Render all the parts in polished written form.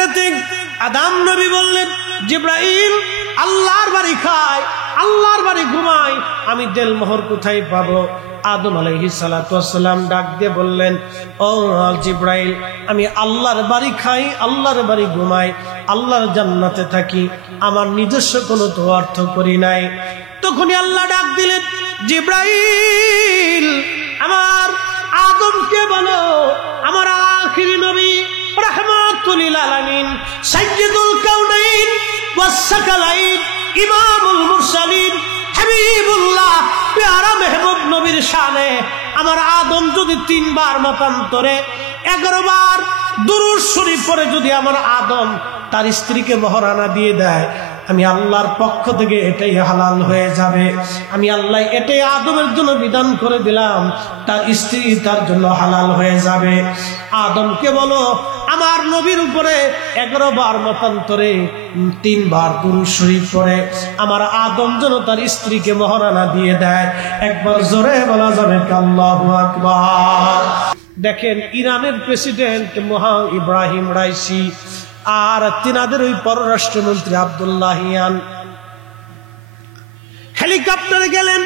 রাতে রাতে আদম নবী বললেন, জিব্রাইল আল্লাহর বাড়ি খায়, আল্লাহর বাড়ি ঘুমায়, আমি দেলমোহর কোথায় পাবো? আদম আলাইহিস সালাতু ওয়াস সালাম ডাক দিয়ে বললেন, ও জিব্রাইল, আমি আল্লাহর বাড়ি খাই, আল্লাহর বাড়ি ঘুমাই, আল্লাহর জান্নাতে থাকি, আমার নিজস্ব কোনো তো অর্থ করি নাই। তখনই আল্লাহ ডাক দিলেন, জিব্রাইল আমার আদমকে বলো, আমার আখিরি নবী রাহমাতুল লিল আলামিন, সাইয়্যিদুল কাউনাইন ওয়াস সাকালাইন, ইমামুল মুরসালিন, হাবিবুল্লাহ, প্যারা মেহবুব নবীর শানে আমার আদম যদি 3 বার মতান্তরে 11 বার দুরূদ শরীফ পড়ে যদি আমার আদম তার স্ত্রীকে মহরানা দিয়ে দেয়, আমি আল্লাহর পক্ষ থেকে এটাই হালাল হয়ে যাবে। আমি আল্লাহ এটাই আদমের জন্য বিধান করে দিলাম, তার স্ত্রী তার জন্য হালাল হয়ে যাবে। আদমকে বলো আমার নবীর উপরে 11 বার মতান্তরে 3 বার দুরূদ শরীফ পড়ে আমার আদম যেন তার স্ত্রীকে মহরানা দিয়ে দেয়। একবার জোরে বলা যাবে আল্লাহু আকবার। দেখেন ইরানের প্রেসিডেন্ট মহা ইব্রাহিম রাইসি আর তিনাদের ওই পররাষ্ট্রমন্ত্রী আব্দুল্লাহিয়ান হেলিকপ্টারে গেলেন,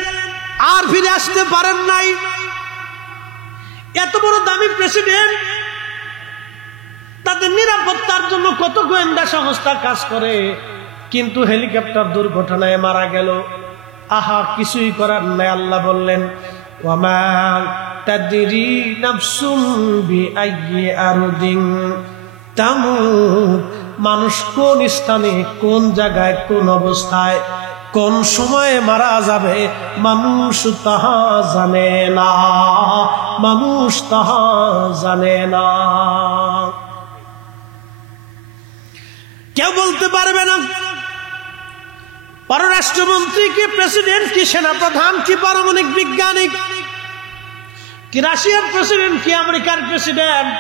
আর ফিরে আসতে পারেন নাই। এত বড় দামি প্রেসিডেন্ট, তাদের নিরাপত্তার জন্য কত গোয়েন্দা সংস্থা কাজ করে, কিন্তু হেলিকপ্টার দুর্ঘটনায় মারা গেল। আহা, কিছুই করার নাই। আল্লাহ বললেন, ওয়ামা তাদরি নাফসুম বিআইয়ি আরদিন তামুত, মানুষ কোন স্থানে, কোন জায়গায়, কোন অবস্থায়, কোন সময়ে মারা যাবে মানুষ তাহা জানে না, মানুষ তাহা জানে না। কেউ বলতে পারবে না পররাষ্ট্রমন্ত্রী কি, প্রেসিডেন্ট কি, সেনাপ্রধান কি, পারমাণবিক বিজ্ঞানী কি, রাশিয়ার প্রেসিডেন্ট কি, আমেরিকার প্রেসিডেন্ট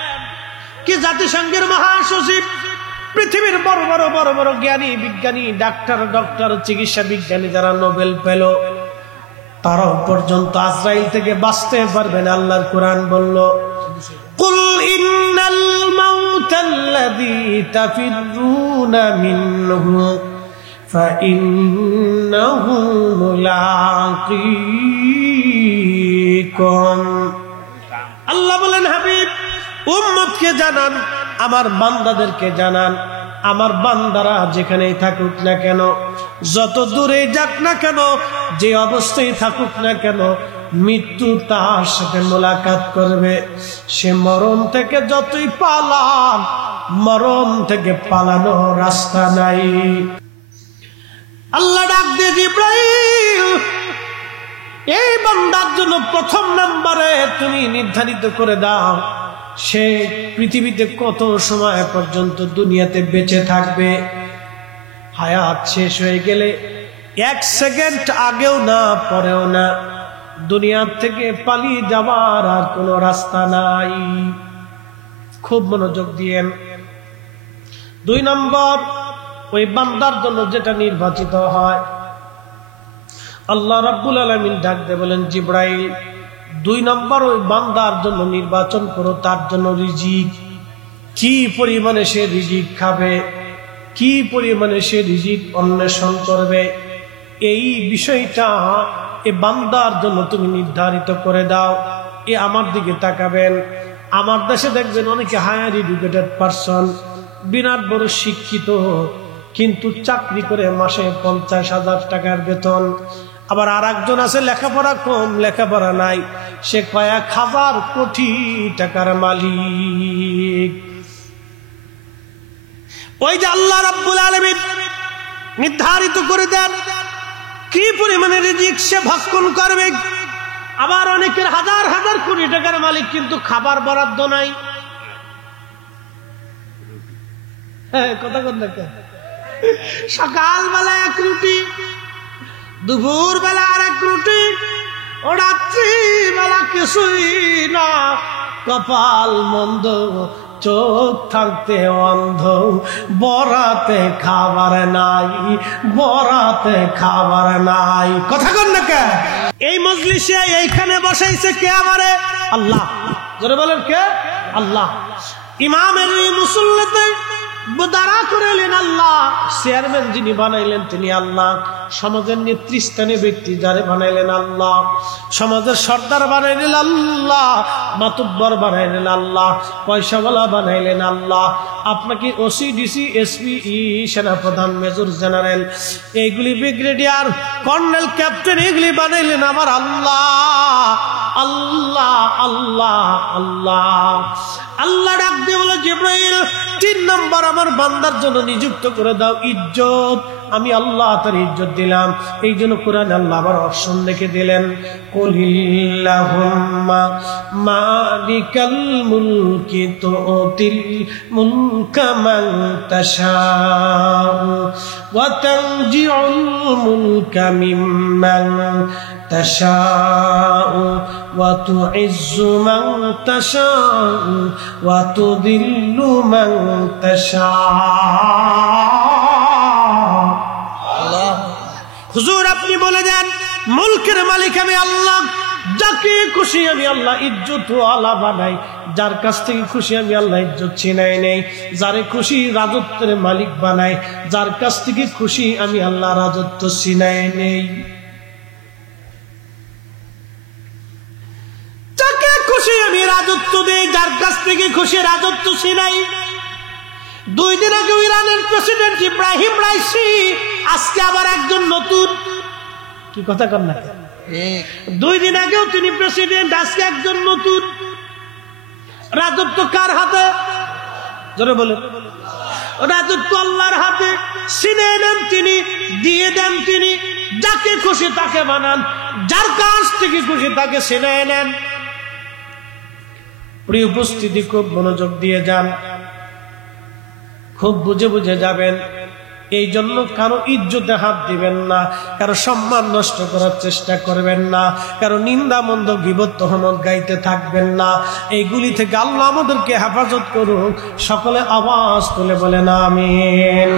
কি, জাতিসংঘের মহাসচিব, পৃথিবীর বড় বড় বড় বড় জ্ঞানী বিজ্ঞানী, ডক্টর চিকিৎসা বিজ্ঞানী যারা নোবেল পেল, তারাও পর্যন্ত আজরাইল থেকে বাঁচতে পারবে না। আল্লাহর কোরআন বলল, কুল ইন্নাল মাউতাল্লাযী তাফিরুনা মিনহু ফাইন্নাহু মুলাকীকুম। আল্লাহ বলেন, হাবিব উম্মতকে জানান, আমার বান্দাদেরকে জানান, আমার বান্দারা যেখানেই থাকুক না কেন, যত দূরে যাক না কেন, যে অবস্থায় থাকুক না কেন, মৃত্যু তার সাথে মোলাকাত করবে। সে মরণ থেকে যতই পালান, মরণ থেকে পালানো রাস্তা নাই। আল্লাহ ডাক দিয়ে, জিব্রাইল এই বান্দার জন্য প্রথম নম্বরে তুমি নির্ধারিত করে দাও সে পৃথিবীতে কত সময় পর্যন্ত দুনিয়াতে বেঁচে থাকবে। হায়াত শেষ হয়ে গেলে 1 সেকেন্ড আগেও না পরেও না, দুনিয়ার থেকে পালিয়ে যাওয়ার আর কোনো রাস্তা নাই। খুব মনোযোগ দিয়েন। 2 নম্বর, ওই বান্দার জন্য যেটা নির্বাচিত হয়, আল্লাহ রাব্বুল আলামিন ডাক দিয়ে বলেন, জিব্রাইল 2 নম্বর ওই বান্দার জন্য নির্বাচন করো, তার জন্য রিজিক। কি পরিমাণে সে রিজিক খাবে, কি পরিমাণে সে রিজিক অন্বেষণ করবে, এই বিষয়টা এ বান্দার জন্য তুমি নির্ধারিত করে দাও। এ আমার দিকে তাকাবেন, আমার দেশে দেখবেন অনেকে হায়ার এডুকেটেড পারসন, বিরাট বড় শিক্ষিত, কিন্তু চাকরি করে মাসে 50,000 টাকার বেতন। আবার আর একজন আছে লেখাপড়া কম, লেখাপড়া নাই, সে কয়েক হাজার কোটি টাকার মালিক। ওই যে আল্লাহ রাব্বুল আলামিন নির্ধারিত করে দেন কি পরিমাণে রিজিক সে ভক্ষণ করবে। আবার অনেকের হাজার হাজার কোটি টাকার মালিক, কিন্তু খাবার বরাদ্দ নাই। কথা কোন দেখে, সকালবেলা 1 রুটি, দুপুর বেলা আর 1 রুটি, ও রাত্রি বেলা কিছুই না, কপাল মন্দ, চোখ থাকতে অন্ধ, বরাতে খাবার নাই, বরাতে খাবার নাই। কথা কন না কে? এই মজলিসে এইখানে বসাইছে কে আমারে? আল্লাহ। জোরে বলেন কে? আল্লাহ। ইমামের মুসল্লিতে দাঁড়া করে এলেন আল্লাহ, চেয়ারম্যান যিনি বানাইলেন তিনি আল্লাহ, সমাজের নেতৃস্থানীয় ব্যক্তি যারে বানাইলেন আল্লাহ, সমাজের সর্দার বানাইলেন আল্লাহ, মাতুব্বর বানাইলেন আল্লাহ, পয়সাওয়ালা বানাইলেন আল্লাহ, আপনাকে ওসি ডিসি এসপি সেনাপ্রধান মেজর জেনারেল এইগুলি ব্রিগেডিয়ার কর্নেল ক্যাপ্টেন এগুলি বানাইলেন আমার আল্লাহ। আল্লাহ আল্লাহ আল্লাহ আল্লাহ ডাক দিয়ে বলে, জিবরাইল 3 নম্বর আমার বান্দার জন্য নিযুক্ত করে দাও ইজ্জত। আমি আল্লাহ তার ইজ্জত দিলাম। এই জন্য কোরআন আল্লাহ আবার অপশন লিখে দিলেন, কুলিল্লাহুম্মা মালিকাল মুলকি তুতিল মুলকা মান তাশাউ ওয়া তানজিউল মুলকা মিম্মান তাশাউ ওয়া তুইজ্জু মান তাশাউ ওয়া তুযিল্লু মান তাশাউ। হুজুর আপনি বলে দেন, মুলকের মালিক আমি আল্লাহ, যাকে খুশি আমি আল্লাহ ইজ্জত ওয়ালা বানাই, যার কাছ থেকে খুশি আমি আল্লাহ ইজ্জত ছিনাই নেই, যারে খুশি রাজত্বের মালিক বানাই, যার কাছ থেকে খুশি আমি আল্লাহ রাজত্ব ছিনাই নেই। যাকে খুশি আমি রাজত্ব দেই, যার কাছ থেকে খুশি রাজত্ব ছিনাই। 2 দিন আগে ইরানের প্রেসিডেন্ট ইব্রাহিম রাইসি, আজকে আবার একজন নতুন, কি কথা কর না, 2 দিন আগেও তিনি প্রেসিডেন্ট, আজকে একজন নতুন। রাজত্ব কার হাতে? জোরে বলে, রাজত্ব আল্লাহর হাতে। ছিনে নেন তিনি, দিয়ে দেন তিনি, যাকে খুশি তাকে বানান, যার কাছ থেকে খুশি তাকে ছিনে নেন। প্রিয় উপস্থিতি, খুব মনোযোগ দিয়ে যান, খুব বুঝে বুঝে যাবেন। এই জন্য কারো ইজ্জতে হাত দিবেন না, কারো সম্মান নষ্ট করার চেষ্টা করবেন না, কারো নিন্দা মন্দ গীবত তহমত গাইতে থাকবেন না। এইগুলি থেকে আল্লাহ আমাদেরকে হেফাজত করুন। সকলে আওয়াজ তুলে বলেন আমিন।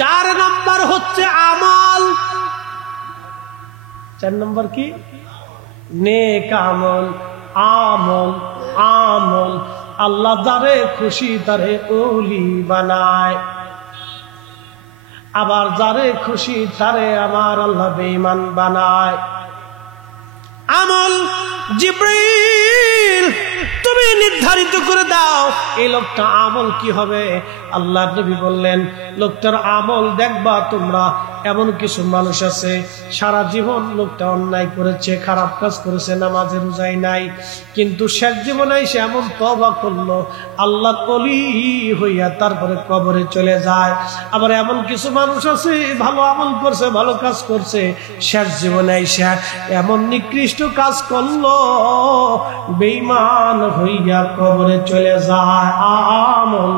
4 নম্বর হচ্ছে আমল। 4 নম্বর কি? নেক আমল। আমল আমল আল্লাহ যারে খুশি তারে ওলি বানায়, আবার যারে খুশি তারে আমার আল্লাহ বেঈমান বানায়। আমল জিবরাইল তুমি নির্ধারিত করে দাও এই লোকটা আমল কি হবে। আল্লাহ নবী বললেন, লোকটার আমল দেখবা তোমরা, এমন কিছু মানুষ আছে সারা জীবন লোকটা অন্যায় করেছে, খারাপ কাজ করেছে, নামাজে রোজাই নাই, কিন্তু শেষ জীবনে সে এমন তওবা করলো আল্লাহ ওলি হইয়া তারপরে কবরে চলে যায়। আবার এমন কিছু মানুষ আছে ভালো আমল করছে, ভালো কাজ করছে, শেষ জীবনে সে এমন নিকৃষ্ট কাজ করলো বেঈমান হইয়া কবরে চলে যায়। আমল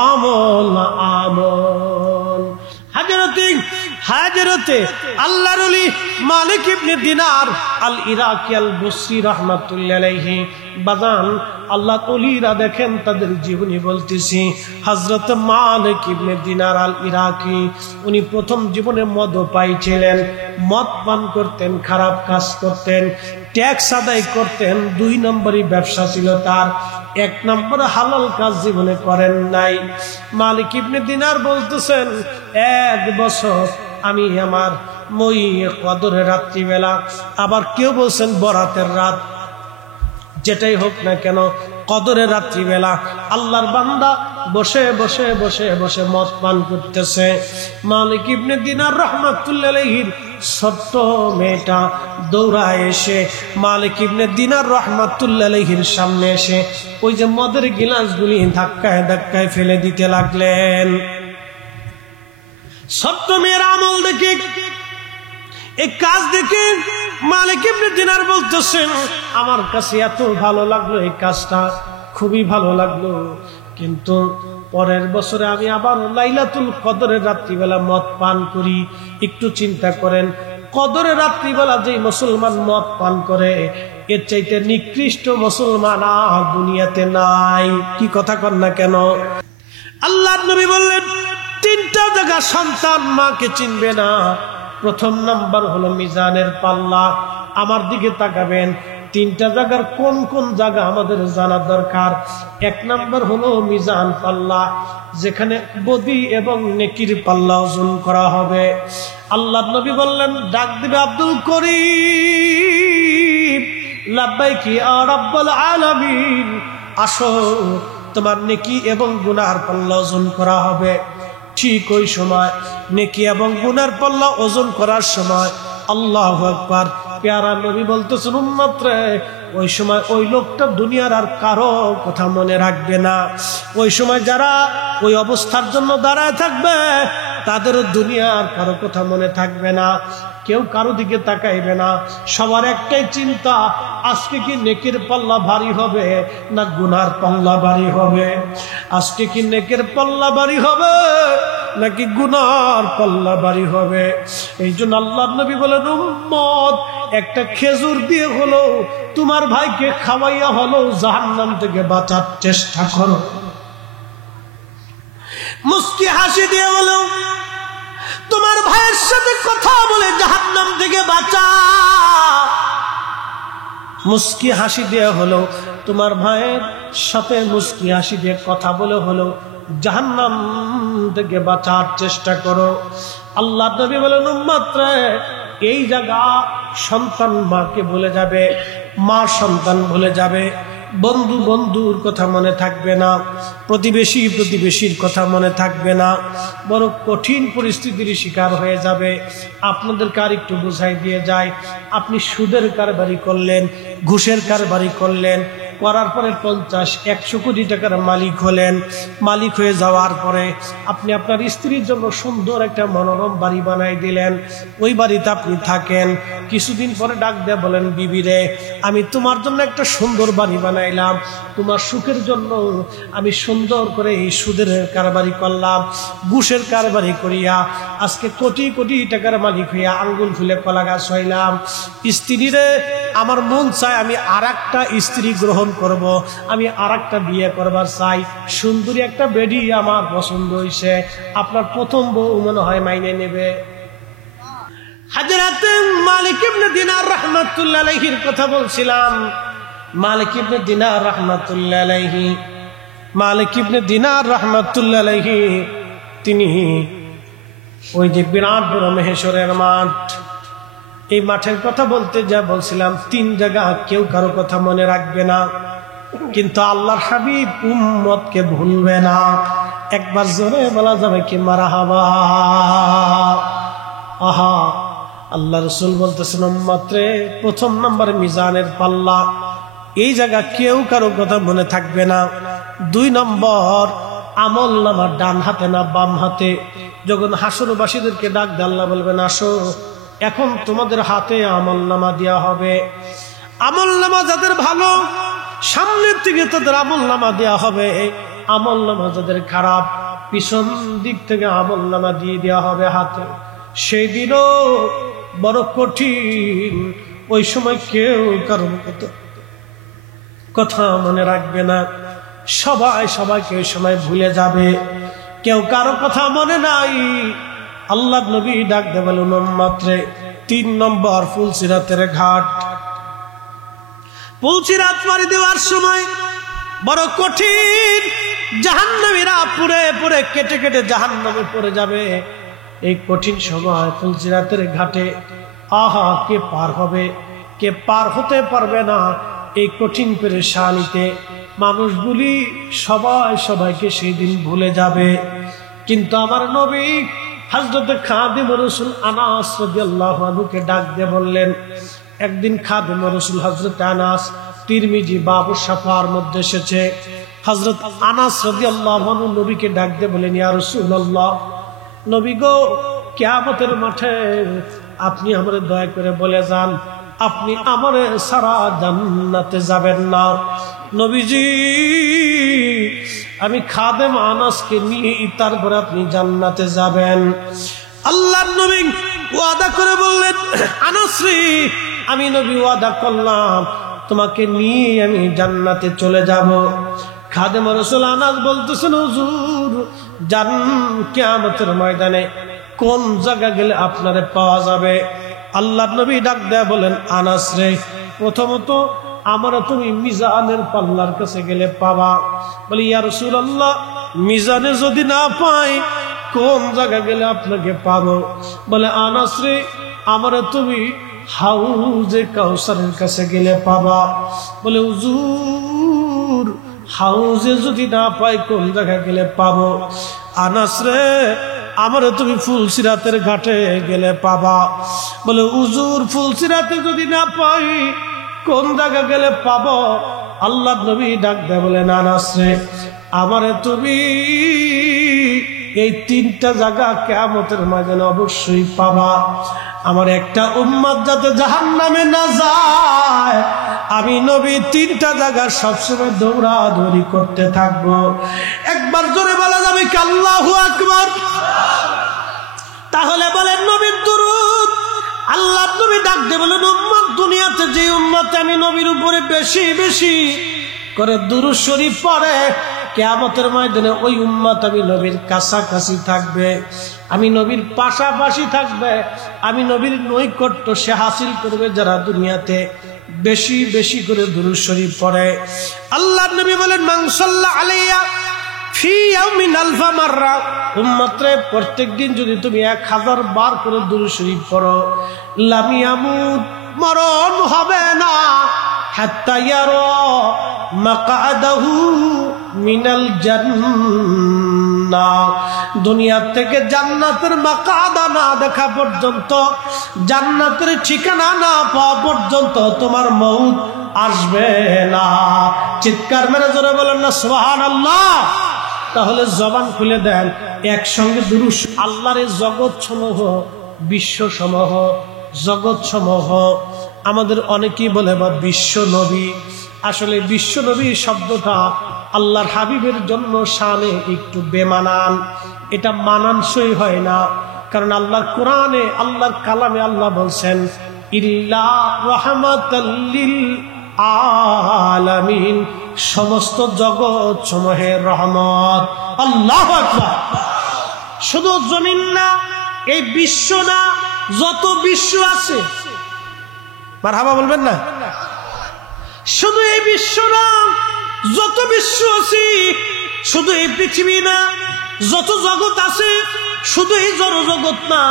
আমল আমল। হাজরতে আল্লাহর ওলি মালিক ইবনে দিনার আল ইরাকি আল বসরি রাহমাতুল্লাহ আলাইহি বাজান, আল্লাহ ওলিরা দেখেন তাদের জীবনী বলতেছি। হযরত মালিক ইবনে দিনার আল ইরাকি উনি প্রথম জীবনে মদ পাইছিলেন, মদ পান করতেন, খারাপ কাজ করতেন, ট্যাক্স আদায় করতেন। 2 নম্বরই ব্যবসা ছিল তার, 1 নম্বর হালাল কাজ জীবনে করেন নাই। মালিক ইবনে দিনার বলতেছেন, 1 বছর আমি আমার মই কদরের রাত্রিবেলা, আবার কেউ বলছেন বরাতের রাত, যেটাই হোক না কেন কদরের রাত্রিবেলা আল্লাহর বান্দা বসে বসে বসে বসে মদ পান করতেছে। মালিক ইবনে দিনার রাহমাতুল্লাহ আলাইহির ছোট্ট মেয়েটা দৌড়ায় এসে মালিক ইবনে দিনার রাহমাতুল্লাহ আলাইহির সামনে এসে ওই যে মদের গিলাসগুলি ধাক্কায় ধাক্কায় ফেলে দিতে লাগলেন। ছোট্ট মেয়ের আমল দেখে, এই কাজ দেখে মালিক ইবনে দিনার বলতেছেন, আমার কাছে এত ভালো লাগলো, এই কাজটা খুবই ভালো লাগলো, কিন্তু পরের বছরে আমি আবার লাইলাতুল কদরের রাত্রিবেলা মদ পান করি। একটু চিন্তা করেন, কদরের রাত্রিবেলা যেই মুসলমান মদ পান করে এর চাইতে নিকৃষ্ট মুসলমান আর দুনিয়াতে নাই। কি কথা কন না কেন? আল্লাহর নবী বললেন, 3টা জায়গা সন্তান মাকে চিনবে না। প্রথম নাম্বার হলো মিজানের পাল্লা। আমার দিকে তাকাবেন, তিনটা জায়গার কোন কোন জায়গা আমাদের জানা দরকার। এক নাম্বার হলো মিজান পাল্লা, যেখানে বদি এবং নেকির পাল্লা ওজন করা হবে। আল্লাহ নবী বললেন, ডাক দিবে আব্দুল করিম, লাব্বাইকি ইয়া রাব্বাল আলামিন, আসো তোমার নেকি এবং গুনার পাল্লা ওজন করা হবে। ঠিক ওই সময় নেকি এবং গুনার পাল্লা ওজন করার সময় আল্লাহু আকবার, প্যারা নবী বলতেছেন, উম্মত রে, ওই সময় ওই লোকটা দুনিয়ার আর কারো কথা মনে রাখবে না। ওই সময় যারা ওই অবস্থার জন্য দাঁড়ায় থাকবে তাদেরও দুনিয়ার কারো কথা মনে থাকবে না, কেউ কারো দিকে তাকাইবে না। সবার একটাই চিন্তা, আজকে কি নেকির পাল্লা ভারী হবে না গুনার পাল্লা ভারী হবে? আজকে কি নেকির পাল্লা ভারী হবে নাকি গুনার পাল্লা ভারী হবে? এই জন্য আল্লাহর নবী বলেন, উম্মত, একটা খেজুর দিয়ে হলো তোমার ভাইকে খাওয়াইয়া হলো জাহান্নাম থেকে বাঁচার চেষ্টা করো। মুস্কি হাসি দিয়ে হলো তোমার ভাইয়ের সাথে কথা বলে জাহান্নাম থেকে বাঁচা। মুস্কি হাসি দিয়ে হলো তোমার ভাইয়ের সাথে মুস্কি হাসি দিয়ে কথা বলে হলো জাহান্নাম থেকে বাঁচার চেষ্টা করো। আল্লাহ নবী বলেন, উম্মত রে, এই জায়গা সন্তান মাকে ভুলে যাবে, মা সন্তান ভুলে যাবে, বন্ধু বন্ধুর কথা মনে থাকবে না, প্রতিবেশী প্রতিবেশীর কথা মনে থাকবে না, বড় কঠিন পরিস্থিতির শিকার হয়ে যাবে। আপনাদেরকে আর একটু বুঝাই দিয়ে যায়, আপনি সুদের কারবারি করলেন, ঘুষের কারবারি করলেন, করার পরে 50-100 কোটি টাকার মালিক হলেন। মালিক হয়ে যাওয়ার পরে আপনি আপনার স্ত্রীর জন্য সুন্দর একটা মনোরম বাড়ি বানাই দিলেন, ওই বাড়িতে আপনি থাকেন। কিছুদিন পরে ডাক দিয়ে বলেন, বিবি রে, আমি তোমার জন্য একটা সুন্দর বাড়ি বানাইলাম, তোমার সুখের জন্য আমি সুন্দর করে এই সুদের কারবারি করলাম, ঘুষের কারবারি করিয়া আজকে কোটি কোটি টাকার মালিক হইয়া আঙ্গুল ফুলে কলা গাছ হইলাম। স্ত্রী রে, আমার মন চায় আমি আর একটা স্ত্রী গ্রহণ করব, আমি আর একটা বিয়ে করবার চাই, সুন্দরী একটা বেডি আমার পছন্দ হয়েছে, আপনার প্রথম বউ মনে হয় মাইনে নেবে। হযরত মালিক ইবনে দিনার রাহমাতুল্লাহ আলাইহির কথা বলছিলাম। মালিক ইবনে দিনার রাহমাতুল্লাহ আলাইহি, মালিক ইবনে দিনার রাহমাতুল্লাহ আলাইহি, তিনি ওই যে বিরাট বড় মহেশ্বরের মাঠ, এই মাঠের কথা বলতে যা বলছিলাম, 3 জায়গা কেউ কারো কথা মনে রাখবে না, কিন্তু আল্লাহর হাবিব উম্মতকে ভুলবে না। একবার জোরে বলা যাবে কি মারহাবা? আহা, আল্লাহ রাসূল বলতেছেন, উম্মত রে, প্রথম নম্বরে মিজানের পাল্লা, এই জায়গা কেউ কারো কথা মনে থাকবে না। 2 নম্বর আমল নামা ডান হাতে না বাম হাতে। যখন হাসরবাসীদেরকে ডাক দিয়ে আল্লাহ বলবেন, আসো, এখন তোমাদের হাতে আমল নামা দেওয়া হবে। আমল নামা যাদের ভালো, সামনের থেকে তাদের আমল নামা দেওয়া হবে। আমল নামা যাদের খারাপ, পিছন দিক থেকে আমল নামা দিয়ে দেওয়া হবে হাতে। সেই দিনও বড় কঠিন, ওই সময় কেউ কারোর কথা মনে রাখবে না, সবাই সবাইকে ওই সময় ভুলে যাবে, কেউ কারো কথা মনে নাই। আল্লাহ নবী ডাক দিয়ে বলেন, উম্মত রে, 3 নম্বর ফুলসিরাতের ঘাট। ফুলসিরাত পাড়ি দেওয়ার সময় বড় কঠিন, জাহান্নামীরা পুরে পুরে কেটে কেটে জাহান্নামে পড়ে যাবে। এই কঠিন সময় ফুলসিরাতের ঘাটে, আহা, কে পার হবে, কে পার হতে পারবে না। এই কঠিন পেরেশানিতে মানুষগুলি সবাই সবাইকে সেই দিন ভুলে যাবে। কিন্তু আমার নবী হযরত খাদিম রাসূল আনাস রাদিয়াল্লাহু আনহুকে ডাক দিয়ে বললেন, একদিন খাদিম রাসূল হযরত আনাস, তিরমিজি বাবু শাফার মধ্যে এসেছে, হযরত আনাস রাদিয়াল্লাহু আনহু নবীকে ডাক দিয়ে বলেন, ইয়া রাসূলুল্লাহ, নবী গো, কিয়ামতের মাঠে আপনি আমারে দয়া করে বলে যান, আপনি আমারে সারা জান্নাতে যাবেন না। নবীজি, আমি খাদেম আনাসকে নিয়ে তারপরে আপনি জান্নাতে যাবেন। আল্লাহর নবী ওয়াদা করে বললেন, আনাস রে, আমি নবী ওয়াদা করলাম তোমাকে নিয়ে আমি জান্নাতে চলে যাব। খাদেম রাসূল আনাস বলতেছেন, হুজুর, জান কিয়ামতের ময়দানে কোন জায়গা গেলে আপনারে পাওয়া যাবে? আল্লাহর নবী ডাক দেয়া বলেন, আনাস রে, প্রথমত আমরা তুমি মিজানের পাল্লার কাছে গেলে পাবা। বলি ইয়া রাসূলুল্লাহ, মিজানে যদি না পাই কোন জায়গা গেলে আপনাকে পাবো? বলে আনাস রে, আমরা তুমি হাউজে কাউসারের কাছে গেলে পাবা। বলে হুজুর, হাউজে যদি না পাই কোন জায়গা গেলে পাবো? আনাস রে, আমরা তুমি ফুলসিরাতের ঘাটে গেলে পাবা। বলে হুজুর, ফুলসিরাতে যদি না পাই কোন জায়গা গেলে পাবো? আল্লাহ নবী ডাক দেয় বলেন আনাস রে, আমারে তুমি এই তিনটা জায়গা কিয়ামতের ময়দানে অবশ্যই পাবা। আমার একটা উম্মত যাতে জাহান্নামে না যায়, আমি নবী তিনটা জায়গা সবসময় দৌড়াদৌড়ি করতে থাকবো। একবার জোরে বলা যাবে কি আল্লাহু আকবার? তাহলে বলেন নবীর দুরূদ। আল্লাহ নবী ডাক দিয়ে বলেন উম্মত, দুনিয়াতে যে উম্মত আমি নবীর উপরে বেশি বেশি করে দুরূদ শরীফ পড়ে, কিয়ামতের ময়দানে ওই উম্মত আমি নবীর কাছাকাছি থাকবে, আমি নবীর পাশাপাশি থাকবে, আমি নবীর নৈকট্য সে হাসিল করবে যারা দুনিয়াতে বেশি বেশি করে দুরূদ শরীফ পড়ে। আল্লাহ নবী বলেন মান সাল্লা আলাইয়া ফি ইয়াউমিন আলফা মাররা, উম্মতরে প্রত্যেকদিন যদি তুমি 1000 বার করে দুরূদ শরীফ পড়ো, লাম ইয়ামুত, মরণ হবে না, হাত্তা ইয়ারা মাকআদাহু মিনাল জান্নাহ, দুনিয়া থেকে জান্নাতের মাকআদা না দেখা পর্যন্ত, জান্নাতের ঠিকানা না পাওয়া পর্যন্ত তোমার মউত আসবে না। চিৎকার মেরে জোরে বলেন না সুবহানাল্লাহ। তাহলে জবান খুলে দেন, একসঙ্গে দুরূদ। আল্লাহর এই জগৎ সমূহ, বিশ্ব সমূহ, জগৎ সমূহ, আমাদের অনেকেই বলে বা বিশ্ব নবী, আসলে বিশ্ব নবী শব্দটা আল্লাহর হাবিবের জন্য শানে একটু বেমানান, এটা মানানসই হয় না। কারণ আল্লাহর কোরআনে, আল্লাহর কালামে আল্লাহ বলছেন ইল্লা রাহমাতাল লিল আলামিন, সমস্ত জগৎ সমূহের রহমত। আল্লাহু আকবার। শুধু জমিন না, এই বিশ্ব না, যত বিশ্ব আছে, মারহাবা বলবেন না? শুধু এই বিশ্ব না, যত বিশ্ব আছে, শুধু এই পৃথিবী না, যত জগৎ আছে, শুধু এই জড় জগৎ না,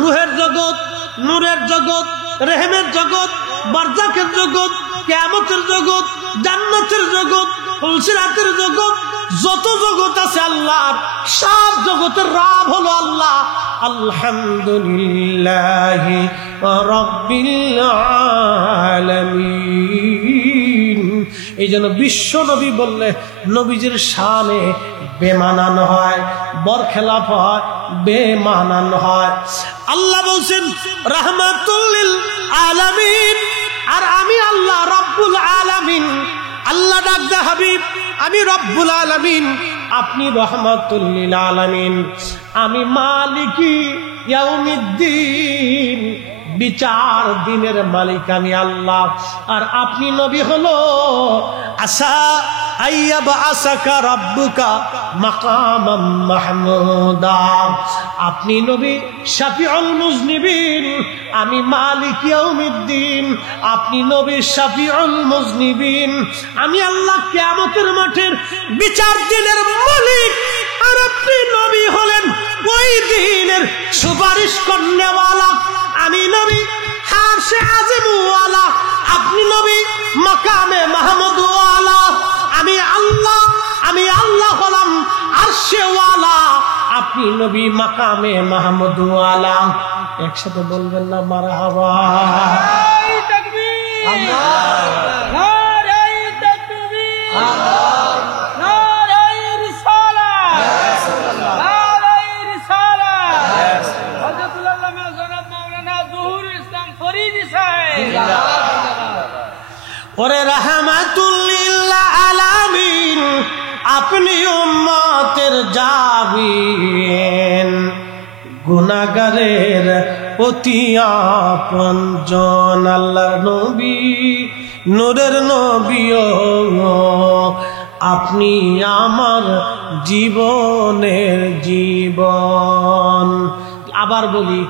রুহের জগৎ, নূরের জগৎ, রেহেমের জগৎ, বারজাকের জগৎ, কিয়ামতের জগৎ, জান্নাতের জগৎ, ফুলসিরাতের জগৎ, যত জগৎ আছে আল্লাহর, সব জগতের রব হলো আল্লাহ। আলহামদুলিল্লাহি রাব্বিল আলামিন। এই জন্য বিশ্ব নবী বললে নবীজির শানে বেমানান হয়, বরখেলাপ হয়, বেমানান হয়। আল্লাহ বলছেন রাহমাতুল লিল আলামিন, আর আমি আল্লাহ রব্বুল আলামিন। আল্লাহ ডাক দে হাবিব, আমি রব্বুল আলামিন, আপনি রহমাতুল লিল আলামিন। আমি মালিকি ইয়াউমিদ্দিন, বিচার দিনের মালিক আমি আল্লাহ। আর আপনি নবী হলো আসা আইয়াবা আসাকা রাব্বুকা মাকামাম মাহমুদা, আপনি নবী শাফিউল মুজনিবিন, আমি মালিক ইয়াউমিদ্দিন, আপনি নবী শাফিউল মুজনিবিন। আমি আল্লাহ কিয়ামতের মাঠের বিচার দিনের মালিক, আর আপনি নবী হলেন ওই দিনের সুপারিশ করনেওয়ালা। আমি নবী আরশে আজিম ওয়ালা, আপনি নবী মাকামে মাহমুদ ওয়ালা। আমি আল্লাহ হলাম আরশে ওয়ালা, আপনি নবী মাকামে মাহমুদ ওয়ালা। একসাথে বলবেন না মারহাবা? তাকবীর, নারে তাকবীর, নারে রিসালাত, নারে রিসালাত। হযরতুল আল্লামা জনাব মাওলানা জহুরুল ইসলাম ফরিদি সাহেব। ওরে রাহমাতুল লিল আলামিন, আপনি উম্মতের জাবিন, গুনাহগারের অতি আপনজন। আল্লাহর নবী, নূরের নবী, আপনি আমার জীবনের জীবন। আবার বলি,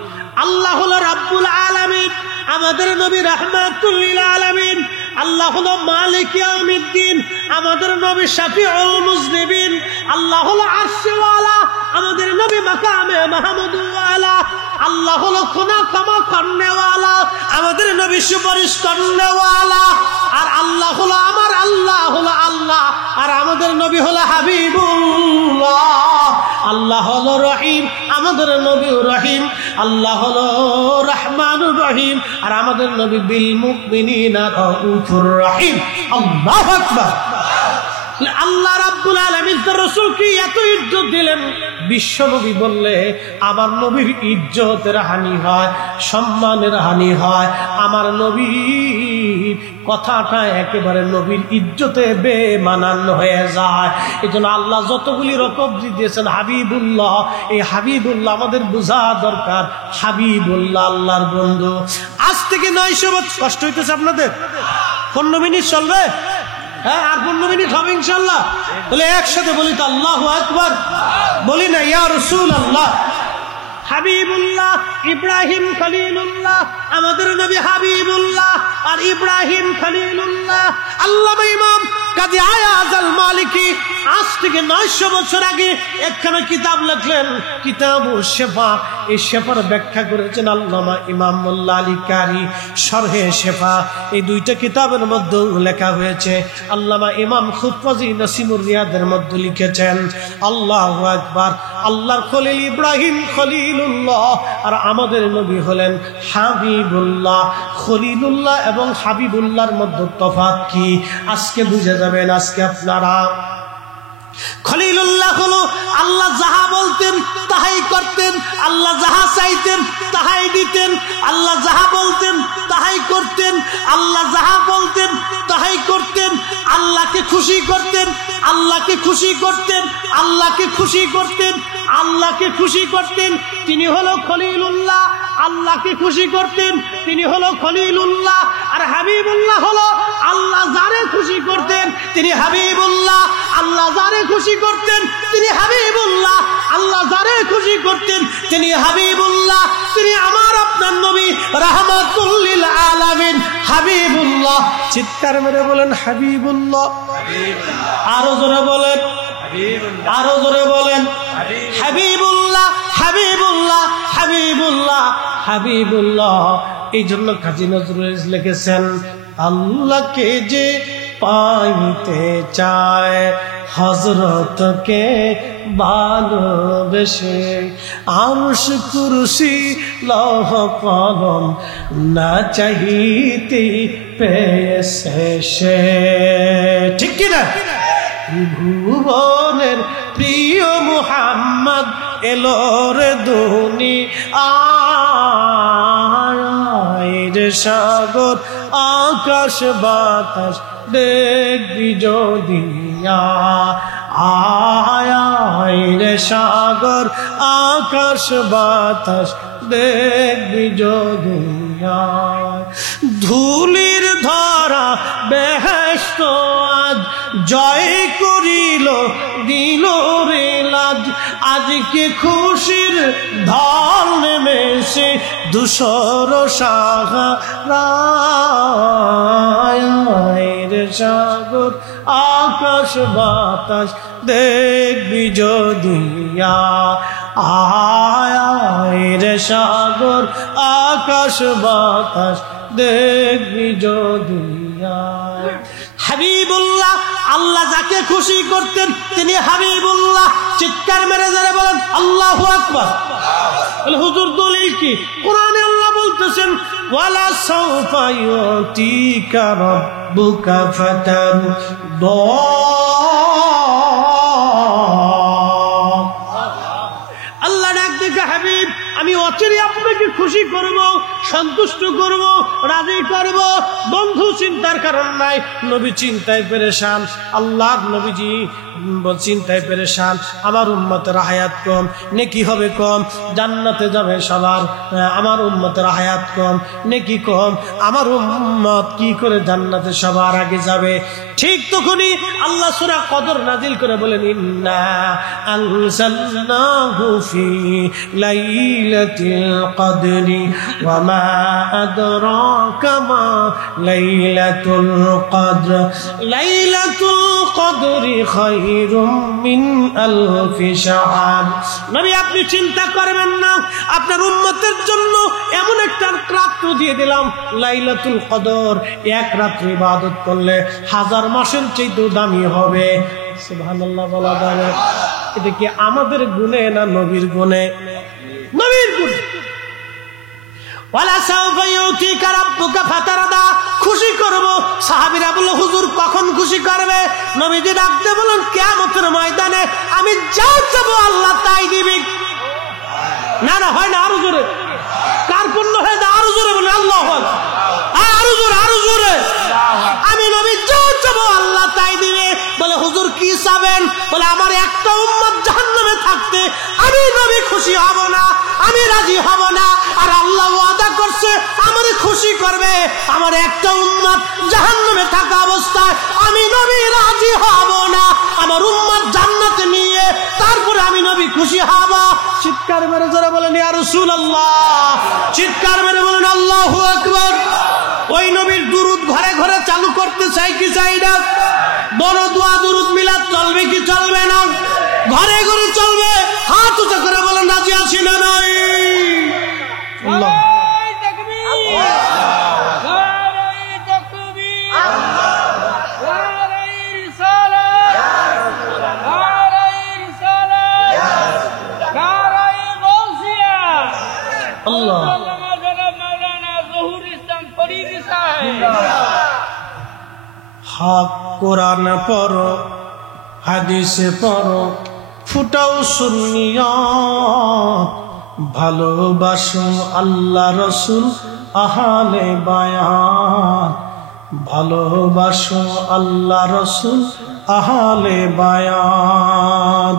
আল্লাহ হলো রাব্বুল আলামিন, আমাদের নবী রাহমাতুল লিল আলামিন, আল্লাহ হলো মালিক ইয়াউমিদ্দিন, আমাদের নবী শাফিউল মুজনিবিন, আল্লাহ হলো আরশওয়ালা, আমাদের নবী মাকামে মাহমুদওয়ালা, আল্লাহ হলো খুনা ক্ষমা করনেওয়ালা, আমাদের নবী সুপারিশ করনেওয়ালা, আর আল্লাহ হলো আমার আল্লাহ হলো আল্লাহ, আর আমাদের নবী হলো হাবিবুল্লাহ। আল্লাহ হলো রহিম, আমাদের নবী রহিম, আল্লাহ হলো রহমানুর রহিম, আর আমাদের নবী বিল মুমিনিনা রাউফুর রহিম। আল্লাহু আকবার। আল্লাহ রাব্বুল আলামিন তার রাসূলকে এত ইজ্জত দিলেন, বিশ্ব নবী বললে আমার নবীর ইজ্জতের হানি হয়, সম্মানের হানি হয়, আমার নবীর কথাটা একেবারে নবীর ইজ্জতে বেমানান হয়ে যায়। এই জন্য আল্লাহ যতগুলি রকম দিয়েছেন হাবিবুল্লাহ, এই হাবিবুল্লাহ আমাদের বোঝা দরকার। হাবিবুল্লাহ আল্লাহর বন্ধু। আজ থেকে 900 বছর কষ্ট হইতেছে আপনাদের? 15 মিনিট চলবে? হ্যাঁ, আর 15 মিনিট হবে ইনশাল্লাহ। বলে একসাথে বলি তো আল্লাহু আকবার, বলি না ইয়া রাসূলুল্লাহ। হাবিবুল্লাহ ইব্রাহিম খলিলুল্লাহ, আমাদের নবী হাবিবুল্লাহ আর ইব্রাহিম খলিলুল্লাহ। আল্লামা ইমাম কাজী আয়াজ আল মালিকি আজ থেকে 900 বছর আগে একখানা কিতাব লিখলেন, কিতাবুশ শিফা। এই শিফার ব্যাখ্যা করেছেন আল্লামা ইমাম মোল্লা আলী কারি, শরহে শিফা। এই দুইটা কিতাবের মধ্যে লেখা হয়েছে। আল্লামা ইমাম খুফাজি নাসিমুর রিয়াদের মধ্যে লিখেছেন আল্লাহু আকবার। আল্লাহর খলিল ইব্রাহিম খলিলুল্লাহ, আর আমাদের নবী হলেন হাবিবুল্লাহ। খলিলুল্লাহ এবং হাবিবুল্লাহর মধ্যে তফাৎ কি আজকে বুঝে যাবেন। আজকে আপনারা খলিলুল্লাহ হলো আল্লাহ যাহা বলতেন তাহাই করতেন, আল্লাহ যাহা চাইতেন তাহাই দিতেন, আল্লাহ যাহা বলতেন তাহাই করতেন, আল্লাহ যাহা বলতেন তাহাই করতেন, আল্লাহকে খুশি করতেন, আল্লাহকে খুশি করতেন, আল্লাহকে খুশি করতেন, আল্লাহকে খুশি করতেন। তিনি হলো খলিলুল্লাহ। আল্লাহকে খুশি করতেন, তিনি হলো খলিলুল্লাহ। আর হাবিবুল্লাহ হলো আল্লাহ যারে খুশি করতেন তিনি হাবিবুল্লাহ, আল্লাহ যারে খুশি করতেন তিনি হাবিবুল্লাহ, আল্লাহ যারে খুশি করতেন তিনি হাবিবুল্লাহ। তিনি আমার আপনার নবী রাহমাতুল লিল আলামিন হাবিবুল্লাহ। চিৎকার মেরে বলেন হাবিবুল্লাহ। আরো জোরে বলেন, আরো জোরে বলেন হাবিবুল্লাহ, হাবিবুল্লাহ, হাবিবুল্লাহ, হাবিবুল্লাহ। এই জন্য কাজী নজরুল লিখেছেন, আল্লাহকে যে পাইতে চায় হযরতকে ভালোবেসে, আরশ কুরসি লৌহ কলম না চাহিতে পেয়েছে সে। ঠিক কিনা? ভুবনের প্রিয় মুহাম্মদ এলো রে দুনিয়ায়, সাগর আকাশ বাতাস দেখবি যদি আয় রে সাগর আকাশ বাতাস দেখবি যদি ধুলির ধরা বেহেশত আজ জয় করিল দিল রে লাজ, আজকে খুশির ঢল নেমেছে ধূসর সাগর সাগর আকাশ বাতাস দেখবি যদি আয় রে সাগর আকাশ বাতাস দেখবি যদি। হাবিবুল্লাহ, আল্লাহ যাকে খুশি করতেন তিনি হাবিবুল্লাহ। চিৎকার মেরে যারা বলেন আল্লাহু আকবার। হুজুর দলিল কি? কোরআনে আল্লাহ বলতেছেন, ওয়ালা সাউফা ইউতিকা রাব্বুকা ফাতারদা। আল্লাহ ডাক দেখে, হাবিব আমি অচিরে আপনাকে খুশি করব, সন্তুষ্ট করব, রাজি করব। বন্ধু চিন্তার কারণ নাই, নবী চিন্তায় পেরেশান। আল্লাহর নবীজি চিন্তায় পেরেশান, আমার উম্মতের হায়াত কম, নেকি হবে কম, জান্নাতে যাবে সবার, আমার উম্মতের হায়াত কম, নেকি কম, আমার উম্মত কি করে জান্নাতে সবার আগে যাবে? ঠিক তখনই আল্লাহ সূরা কদর নাজিল করে বলেন, ইন্না আনজালনাহু ফি লাইলাতিল লাইলাতুল কদরি ওয়া মা আদরাকা মা লাইলাতুল কদর লাইলাতুল কদরি খায়রুম মিন আলফি শাহর। নবী আপনি চিন্তা করবেন না, আপনার উম্মতের জন্য এমন একটা রাত্র দিয়ে দিলাম লাইলাতুল কদর, এক রাত্র ইবাদত করলে 1000 মাসের চাইতেও দামি হবে। সুবহানাল্লাহ বলা যাবে। এটা কি আমাদের গুণে না নবীর গুণে? নবীর গুণে। ওয়ালা সাউফা ইউতিকা রাব্বুকা ফাতারদা, খুশি করব। সাহাবীরা বলল হুজুর কখন খুশি করবে? নবীজি ডাকতে বলেন কিয়ামতের ময়দানে আমি যা চাবো আল্লাহ তাই দিবে। না না হয় না, আরো জোরে। কার পূর্ণ হয় না? আরো জোরে বলে আল্লাহু আকবার। আরো জোরে, আরো জোরে। আমি নবী যা চাবো আল্লাহ তাই দিবে। বলে হুজুর কি চাবেন? বলে আমার একটা উম্মত জাহান্নামে থাকতে আমি নবী খুশি হব না, আমি রাজি হব না। আর আল্লাহ ওয়াদা করছে আমারে খুশি করবে। আমার একটা উম্মত জাহান্নামে থাকা অবস্থায় আমি নবী রাজি হব না। আমার উম্মত জান্নাতে নিয়ে তারপরে আমি নবী খুশি হব। চিৎকার মেরে জোরে বলেন ইয়া রাসূলুল্লাহ। চিৎকার মেরে বলেন আল্লাহু আকবার। ওই নবীর দুরূদ ঘরে ঘরে চালু করতে চাই কি চাই না? বড় দোয়া দুরূদ মিলাদ চলবে কি চলবে না? ঘরে ঘরে চলবে। হাত উঁচু করে বলেন রাজি আছি না নাই? আল্লাহ হক কোরআন পড়ো, হাদিসে পড়ো, ফুটাও সুন্নিয়ত, ভালোবাসো আল্লাহ রসুল আহলে বায়াত, ভালোবাসো আল্লাহ রসুল আহলে বায়াত।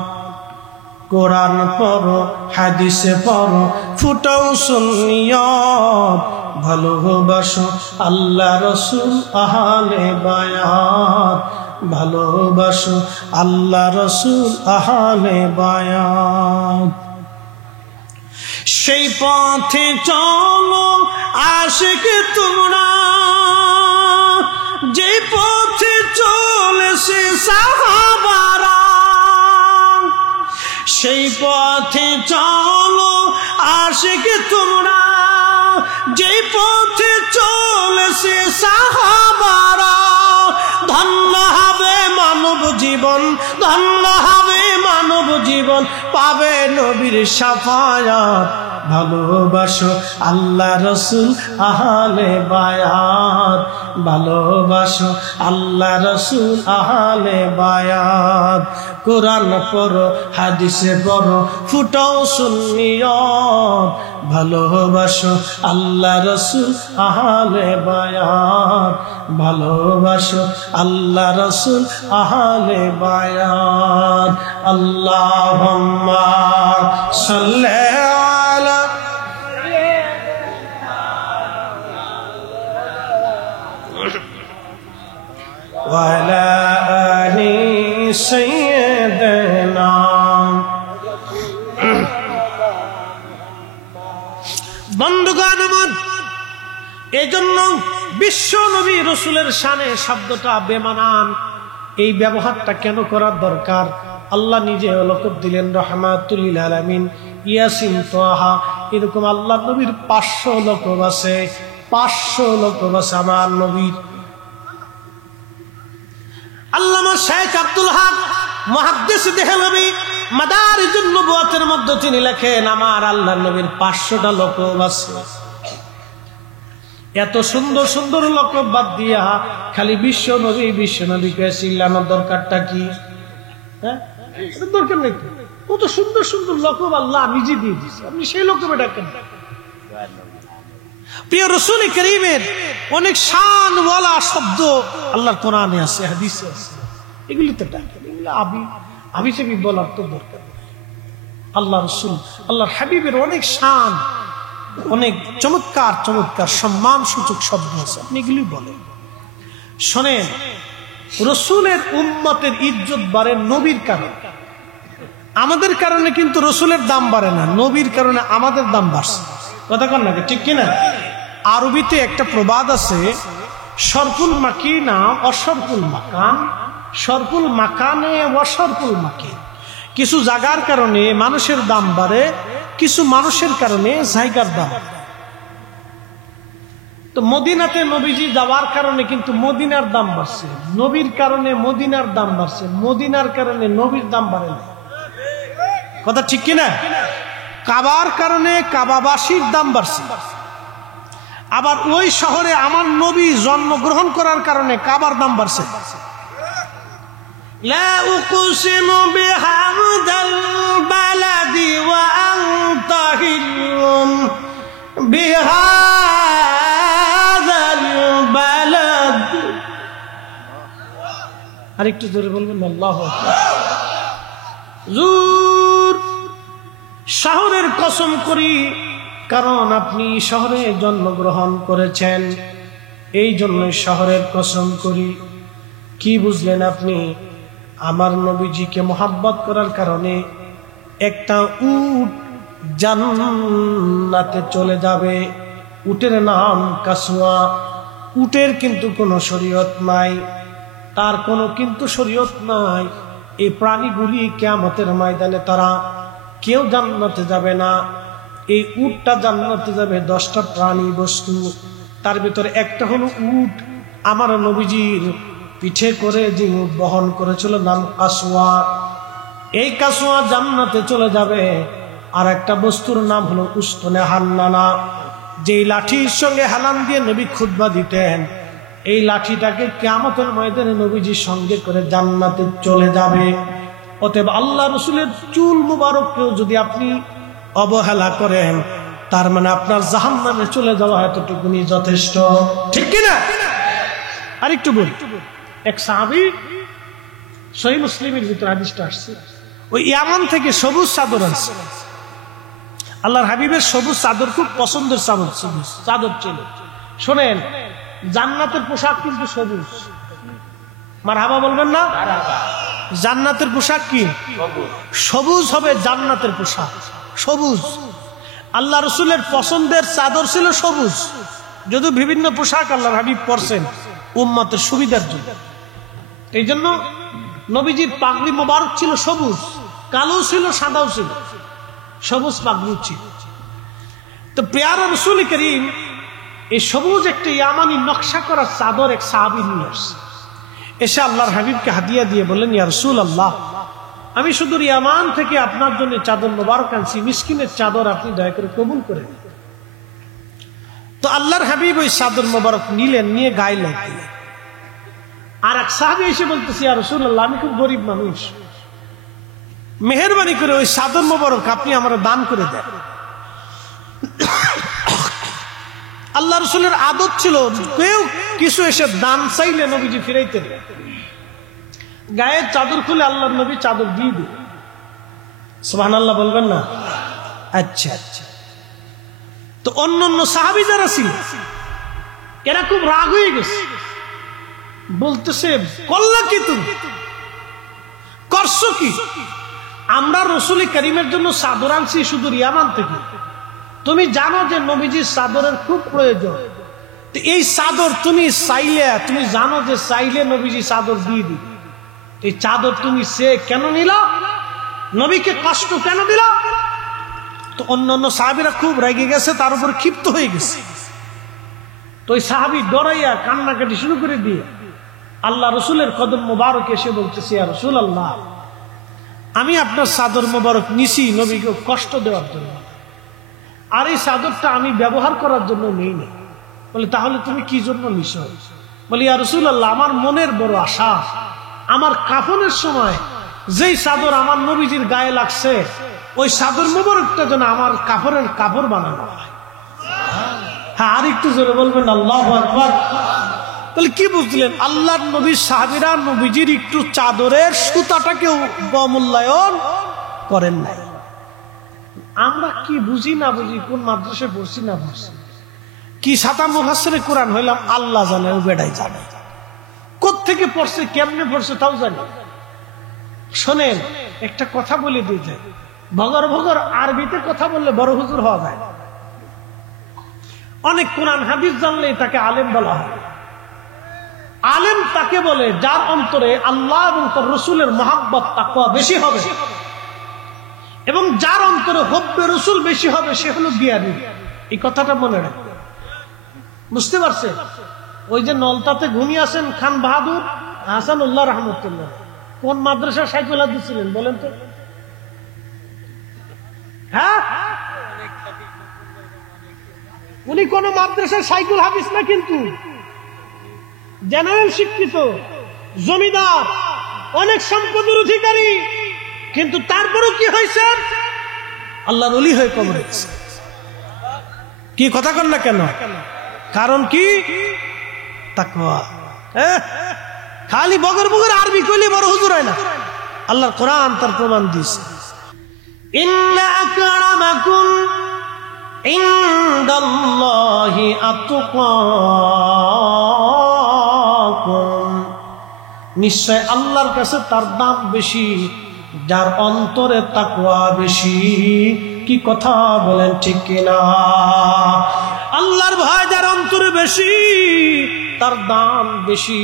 কোরআন পড়ো, হাদিসে পড়ো, ফুটাও সুন্নিয়ত, ভালোবাসো আল্লাহ রসুল আহলে বায়াত, ভালোবাসো আল্লাহ রসুল আহলে বায়াত। সেই পথে চলো আশিক তোমরা, যে পথে চলেছে সাহাবারা, সেই পথে চলো আশিক তোমরা, যে পথে চলেছে সাহাবারা। ধন্য হবে মানব জীবন, ধন্য হবে মানব জীবন, পাবে নবীর শাফায়াত। ভালোবাসো আল্লাহ রসুল আহলে বায়াত, ভালোবাসো আল্লাহ রসুল আহলে বায়াত। কোরআন পড়ো, হাদিসে পড়ো, ফুটাও সুন্নিয়ত, ভালোবাসো আল্লাহ রসুল আহলে বায়াত, ভালোবাসো আল্লাহ রসুল আহলে বায়াত। আল্লাহুম্মা সাল্লি আলা ওয়া আলা আলি সাইয়্যিদিনা। বন্ধুগণ আমার, এই জন্য বিশ্ব নবী রসুলের শানে শব্দটা বেমানান। এই ব্যবহারটা কেন করার দরকার? আল্লাহ নিজে লকব দিলেন রহমাতুল লিল আলামিন, ইয়াসিন, তাহা। এরকম আল্লাহ নবীর 500 লকব আছে, 500 লকব আছে আমার নবীর। আল্লামা শেখ আব্দুল হক মুহাদ্দিস দেহলভী মাদারিজুন নবুওয়াতের মধ্যে তিনি লেখেন আমার আল্লাহ নবীর 500টা লকব আছে। এত সুন্দর সুন্দর লকব বাদ দিয়া খালি বিশ্ব নবীকে চিল্লানোর দরকারটা কি? হ্যাঁ, দরকার নেই। কত সুন্দর সুন্দর লকব আল্লাহ নিজে দিয়ে দিয়েছে, আপনি সেই লকবে ডাকেন। প্রিয় রাসূল কারীমের অনেক শানওয়ালা শব্দ আল্লাহর কোরআনে আছে, হাদিসে আছে, এগুলিতে ডাকেন। এগুলো আমি সে বলার তো দরকার নেই। আল্লাহ রাসূল আল্লাহর হাবিবের অনেক শান, অনেক চমৎকার চমৎকার সম্মান সূচক শব্দ আছে, আপনি এগুলি বলেন। শোনেন, রসুলের উম্মতের ইজ্জত বাড়ে নবীর কারণে। আমাদের কারণে কিন্তু রসুলের দাম বাড়ে না, নবীর কারণে আমাদের দাম বাড়ছে। কথা কন না, ঠিক কিনা? আরবিতে একটা প্রবাদ আছে, সরকুল মাকি না অসরকুল মাকান, সরকুল মাকানে অসরকুল মাকি। কিছু জায়গার কারণে মানুষের দাম বাড়ে, কিছু মানুষের কারণে জায়গার দাম। তো মদিনাতে নবীজি যাওয়ার কারণে কিন্তু মদিনার দাম বাড়ছে, নবীর কারণে মদিনার দাম বাড়ছে, মদিনার কারণে নবীর দাম বাড়ে না। কথা ঠিক কিনা? কাবার কারণে কাবাবাসীর দাম বাড়ছে, আবার ওই শহরে আমার নবী জন্মগ্রহণ করার কারণে কাবার দাম বাড়ছে। লা উকসিমু বিহাদাল বালাদি ওয়া আনতা হিল্লুম বিহাদাল বালাদ। আরেকটু জোরে বলবেন আল্লাহু আকবার। শহরের কসম করি, কারণ আপনি শহরে জন্মগ্রহণ করেছেন, এই জন্য শহরের কসম করি। কি বুঝলেন আপনি? আমার নবীজিকে মোহাব্বত করার কারণে একটা উট জান্নাতে চলে যাবে। উটের নাম কাসওয়া। উটের কিন্তু কোনো শরীয়ত নাই, তার কোনো কিন্তু শরীয়ত নাই। এই প্রাণীগুলি কিয়ামতের ময়দানে তারা কেউ জান্নাতে যাবে না। এই উটটা জান্নাতে যাবে 10টা প্রাণী বস্তু, তার ভিতরে একটা হলো উট। আমার নবীজির পিঠে করে যে উট বহন করেছিল নাম কাসওয়া, এই কাসওয়া জান্নাতে চলে যাবে। আর একটা বস্তুর নাম হলো উস্তনে হান্নানা, যেই লাঠির সঙ্গে হালান দিয়ে নবী খুতবা দিতেন, এই লাঠিটাকে কিয়ামতের ময়দানে নবীজির সঙ্গে করে জান্নাতে চলে যাবে। অতএব আল্লাহ রসুলের চুল মুবারককেও যদি আপনি অবহেলা করেন, তার মানে আপনার জাহান্নামে চলে যাওয়া এতটুকুনি যথেষ্ট, ঠিক কিনা? আরেকটু বলি, এক সাহাবী, সহিহ মুসলিমের ভিতরে হাদিসটা আসছে, ওই ইয়ামান থেকে সবুজ চাদর আনছে। আল্লাহর হাবিবের সবুজ চাদর খুব পছন্দের চাদর, সবুজ চাদর ছিল। শোনেন, জান্নাতের পোশাক কিন্তু সবুজ। মারহাবা বলবেন না? জান্নাতের পোশাক কি? সবুজ হবে জান্নাতের পোশাক, সবুজ। আল্লাহ রসুলের পছন্দের চাদর ছিল সবুজ, যদিও বিভিন্ন পোশাক আল্লাহর হাবিব পরছেন উম্মতের সুবিধার জন্য। এই জন্য নবীজির পাগড়ি মোবারক ছিল সবুজ, কালো ছিল, সাদাও ছিল, সবুজ পাগড়ি ছিল। তো পেয়ারা রসুল করিম এই সবুজ একটা ইয়ামানি নকশা করা চাদর এক সাহাবী নিয়ে আসছে। এসে আল্লাহর হাবিবকে হাদিয়া দিয়ে বললেন, ইয়া রাসূলুল্লাহ, আমি শুধু ইয়ামান থেকে আপনার জন্য চাদর মোবারক আনছি, মিসকিনের চাদর আপনি দয়া করে কবুল করেন। তো আল্লাহর হাবিব ওই চাদর মোবারক নিলেন, নিয়ে গায়ে লাগলেন। আর এক সাহাবী এসে বলতেছে, ইয়া রাসূলুল্লাহ, আমি খুব গরিব মানুষ, মেহেরবানি করে ওই চাদর মোবারক আপনি আমার দান করে দেন। আল্লাহ রসুলের আদত ছিল, কেউ কিছু এসে দান চাইলে নবীজি ফিরাইতেন। গায়ের চাদর খুলে আল্লাহর নবী চাদর দিয়ে দিল। সুবহানাল্লাহ বলবেন না? আচ্ছা আচ্ছা। তো অন্যান্য সাহাবী যারা ছিল এরা খুব রাগ হয়ে গেছে, বলতেছে, করলা কি তুমি, করছো কি? আমরা রসুল করিমের জন্য চাদর আনছি শুধু ইয়ামান থেকে, তুমি জানো যে নবীজির চাদরের খুব প্রয়োজন। এই চাদর তুমি চাইলে, তুমি জানো যে চাইলে নবীজি চাদর দিয়ে দিবে, এই চাদর তুমি সে কেন নিলা, নবীকে কষ্ট কেন দিলা? তো অন্যান্য সাহাবীরা খুব রেগে গেছে, তার উপর ক্ষিপ্ত হয়ে গেছে। তো ওই সাহাবী ডরাইয়া কান্নাকাটি শুরু করে দিয়ে আল্লাহ রসুলের কদম মোবারক এসে বলতেছে, ইয়া রাসূলুল্লাহ, আমি আপনার চাদর মোবারক নিছি নবীকে কষ্ট দেওয়ার জন্য, আর এই চাদরটা আমি ব্যবহার করার জন্য নেই না। বলে, তাহলে তুমি কি জন্য নিছো? বলি, ইয়া রাসূলুল্লাহ, আমার মনের বড় আশা, আমার কাফনের সময় যেই চাদর আমার নবীজির গায়ে লাগছে, ওই চাদর মোবারকটা যেন আমার কাফনের কাপড় বানানো হয়। হ্যাঁ, আর একটু জোরে বলবেন আল্লাহু আকবার। তাহলে কি বুঝলেন? আল্লাহর নবীর সাহাবীরা নবীজির একটু চাদরের সুতাটাকেও অবমূল্যায়ন করেন নাই। আমরা কি বুঝি না বুঝি, কোন মাদ্রাসায় পড়ছি না পড়ছি, কি সাতা মুফাসসিরে কোরআন হইলাম, আল্লাহ জানে, ও বেড়াই জানে, কোত্থেকে পড়ছে, কেমনে পড়ছে তাও জানি। শোনেন, একটা কথা বলে দিয়ে যায়, ভগর ভগর আরবিতে কথা বললে বড় হুজুর হওয়া যায়। অনেক কোরআন হাদিস জানলেই তাকে আলেম বলা হয়। আলেম তাকে বলে যার অন্তরে আল্লাহ এবং তার রসুলের মহাব্বত তাকওয়া বেশি হবে, এবং যার অন্তরে হব্বে রসুল বেশি হবে সে হলো জ্ঞানী। এই কথাটা মনে রাখবে, বুঝতে পারছে? ওই যে নলতাতে ঘুমিয়ে আছেন খান বাহাদুর হাসানুল্লাহ রহমতুল্লাহ, কোন মাদ্রাসার সাইকেল হাদিস ছিলেন বলেন তো? হ্যাঁ, উনি কোন মাদ্রাসার সাইকুল হাদিস না, কিন্তু জেনারেল শিক্ষিত, জমিদার, অনেক সম্পদের অধিকারী, কিন্তু তারপরও কি হয়েছে? আল্লাহর ওলি হয়ে কবরে গেছে। কি কথা কন না কেন? কারণ কি? তাকওয়া। খালি বগর বগর আরবি কইলে বড় হুজুর হয় না। আল্লাহর কোরআন তার প্রমাণ দিয়েছে। ইন্না আকরামাকুম ইনদাল্লাহি আতকাকুম, নিশ্চয় আল্লাহর কাছে তার দাম বেশি যার অন্তরে তাকওয়া বেশি। কি কথা বলেন, ঠিক কিনা? আল্লাহর ভয় যার অন্তরে বেশি তার দাম বেশি।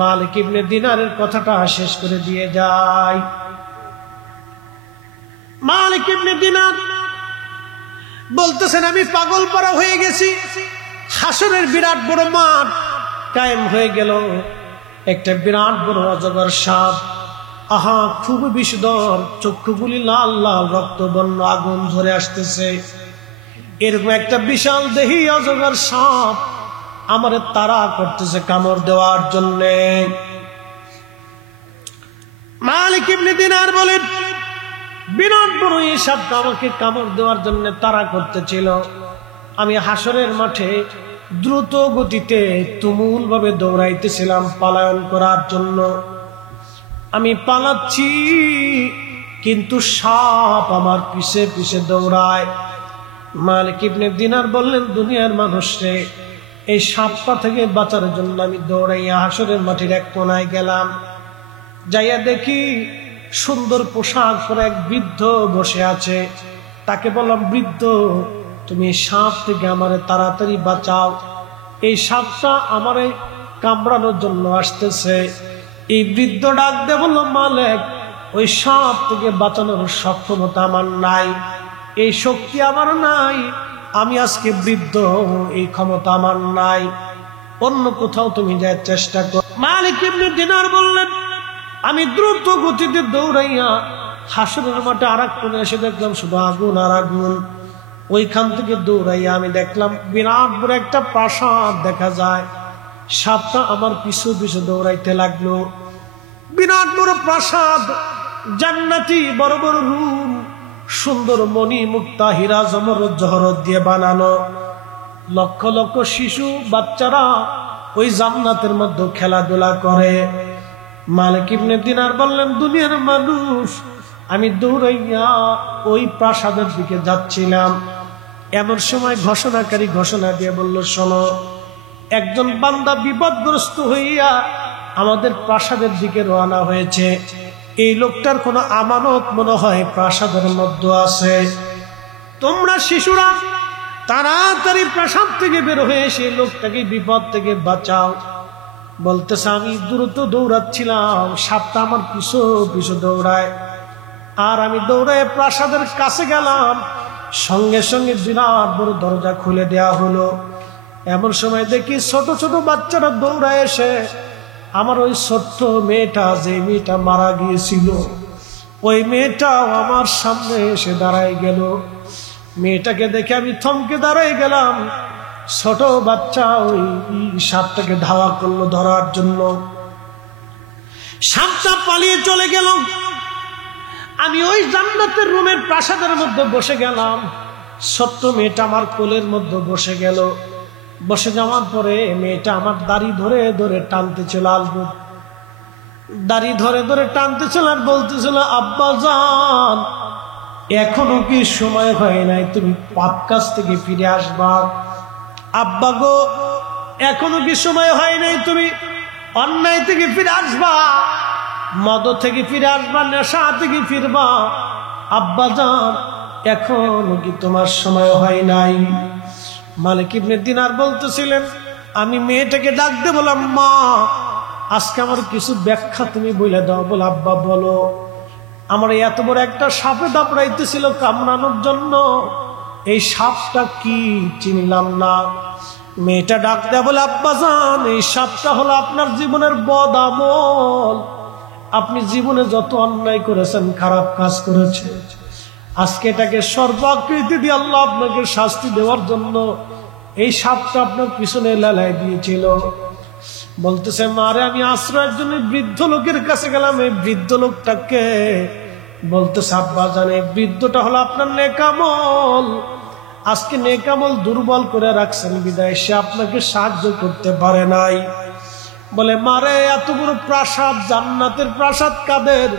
মালিক ইবনে দিনারের কথাটা শেষ করে দিয়ে যায়। মালিক ইবনে দিনার বলতেছেন, আমি পাগল পারা হয়ে গেছি। হাসরের বিরাট বড় মাঠ কায়েম হয়ে গেল, একটা বিরাট বড় অজগর সাপ, আহা খুব বিষধর, চক্ষুগুলি লাল লাল রক্তবর্ণ, আগুন ঝরে আসতেছে। এরকম একটা বিশাল দেহি অজগর সাপ আমারে তাড়া করতেছে কামড় দেওয়ার জন্য। মালিক ইবনে দিনার বলেন, বিরাট বড় এই সাপটা আমাকে কামড় দেওয়ার জন্য তাড়া করতেছিল। আমি হাসরের মাঠে দ্রুত গতিতে তুমুল ভাবে দৌড়াইতেছিলাম পালায়ন করার জন্য। আমি পালাচ্ছি, কিন্তু সাপ আমার পিছে পিছে দৌড়ায়। মালিক ইবনে দিনার বললেন, দুনিয়ার মানুষরে, এই সাপটা থেকে বাঁচার জন্য আমি দৌড়াইয়া হাসরের মাঠের এক কোনায় গেলাম। যাইয়া দেখি সুন্দর পোশাক পরে এক বৃদ্ধ বসে আছে। তাকে বললাম, বৃদ্ধ তুমি সাপ থেকে আমারে তাড়াতাড়ি বাঁচাও, এই সাপটা আমারে কামড়ানোর জন্য আসতেছে। এই বৃদ্ধ ডাক দিয়ে বলল, মালিক, ওই সাপ থেকে বাঁচানোর সক্ষমতা আমার নাই, এই শক্তি আমার নাই, আমি আজকে বৃদ্ধ, এই ক্ষমতা আমার নাই, অন্য কোথাও তুমি যাওয়ার চেষ্টা কর। মালিক ইবনে দিনার বললেন, আমি দ্রুত গতিতে দৌড়াইয়া হাসরের মাঠে আর এক কোণে এসে দেখলাম শুধু আগুন আর আগুন। ওইখান থেকে দৌড়াইয়া আমি দেখলাম বিরাট বড় একটা প্রাসাদ দেখা যায়। সাপটা আমার পিছু পিছু দৌড়াইতে লাগলো। বিরাট বড় প্রাসাদ, জান্নাতি বড় বড় রুম, সুন্দর মণি মুক্তা হীরা জমরদ জহরত দিয়ে বানানো। লক্ষ লক্ষ শিশু বাচ্চারা ওই জান্নাতের মধ্যে খেলাধুলা করে। মালিক ইবনে দিনার বললেন, দুনিয়ার মানুষ, আমি দৌড়াইয়া ওই প্রাসাদের দিকে যাচ্ছিলাম, এমন সময় ঘোষণাকারী ঘোষণা দিয়ে বলল, শোনো, একজন বান্দা বিপদগ্রস্ত হইয়া আমাদের প্রাসাদের দিকে রওনা হয়েছে। এই লোকটার কোনো আমানত মনে হয় প্রাসাদের মধ্যে আছে। তোমরা শিশুরা তাড়াতাড়ি প্রাসাদ থেকে বের হয়ে সেই লোকটাকে বিপদ থেকে বাঁচাও। বলতেছে, আমি দ্রুত দৌড়াচ্ছিলাম, সাপটা আমার পিছু পিছু দৌড়ায়, আর আমি দৌড়ায় প্রাসাদের কাছে গেলাম, সঙ্গে সঙ্গে বিরাট বড় দরজা খুলে দেওয়া হলো। এমন সময় দেখি ছোট ছোট বাচ্চারা দৌড়ায় এসে আমার ওই ছোট্ট মেয়েটা, যে মেয়েটা মারা গিয়েছিল, ওই মেয়েটাও আমার সামনে এসে দাঁড়ায় গেল। মেয়েটাকে দেখে আমি থমকে দাঁড়াই গেলাম। ছোট বাচ্চা ওই সাপটাকে ধাওয়া করলো ধরার জন্য। সাপটা পালিয়ে চলে গেল। আমি ওই জান্নাতের রুমের প্রাসাদের মধ্যে বসে গেলাম। ছোট্ট মেয়েটা আমার কোলের মধ্যে বসে গেল। বসে যাওয়ার পরে মেয়েটা আমার দাড়ি ধরে ধরে টানতেছিল, আলবু দাড়ি ধরে ধরে টানতেছিল আর বলতেছিল, আব্বা জান, এখনো কি সময় হয় নাই তুমি পাপ কাজ থেকে ফিরে আসবা? আব্বা গো, এখনো কি সময় হয় নাই তুমি অন্যায় থেকে ফিরে আসবা? মদ থেকে ফিরে আসবা, নেশা থেকে ফিরবা। আব্বাজান এখনো কি তোমার সময় হয় নাই? মালিক ইবনে দিনার বলতেছিলেন, আমি মেয়েটাকে ডাক দিয়ে বললাম, মা আজকে আমার কিছু ব্যাখ্যা তুমি বলে দাও। বলে, আব্বা বলো। আমার এত বড় একটা সাপে দাপড়াইতেছিল কামড়ানোর জন্য, এই সাপটা কি চিনলাম না। মেয়েটা ডাক দেয়া বলে, আব্বাজান এই সাপটা হলো আপনার জীবনের বদ আমল। আপনি জীবনে যত অন্যায় করেছেন, খারাপ কাজ করেছেন, আজকে এটাকে সর্বাকৃতি দিয়ে আল্লাহ আপনাকে শাস্তি দেওয়ার জন্য এই সাপটা আপনার পিছনে লালাই দিয়েছিল। বলতেছে, মারে আমি আশ্রয়ের জন্য বৃদ্ধ লোকের কাছে গেলাম। এই বৃদ্ধ লোকটাকে বলতেছে, আব্বাজান এই বৃদ্ধটা হলো আপনার নেকামল। আজকে নেকামল দুর্বল করে রাখছেন বিদায় সে আপনাকে সাহায্য করতে পারে নাই। বলে, মারে এত বড় প্রাসাদ, জান্নাতের প্রাসাদ কাদের?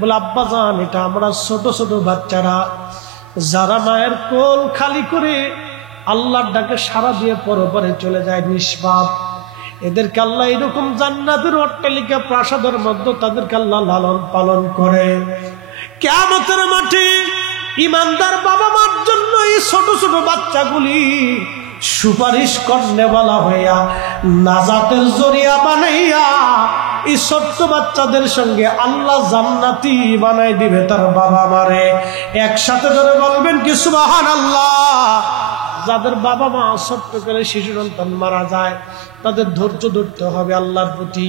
বলে, আব্বাজান এটা আমরা ছোট ছোট বাচ্চারা যারা মায়ের কোল খালি করে আল্লাহর ডাকে সাড়া দিয়ে পরপরে চলে যায় নিষ্পাপ, এদেরকে আল্লাহ এরকম জান্নাতের অট্টালিকা প্রাসাদের মধ্যে তাদেরকে আল্লাহ লালন পালন করে। কিয়ামতের মাঠে ইমানদার বাবা মার জন্য এই ছোট ছোট বাচ্চাগুলি সুপারিশ করনেওয়ালা হইয়া, নাজাতের জরিয়া বানাইয়া এই ছোট্ট বাচ্চাদের সঙ্গে আল্লাহ জান্নাতি বানাই দিবে তার বাবা মারে। একসাথে ধরে বলবেন কি সুবহানাল্লাহ। যাদের বাবা মা ছোট্ট করে শিশু সন্তান মারা যায়, তাদের ধৈর্য ধরতে হবে আল্লাহর প্রতি,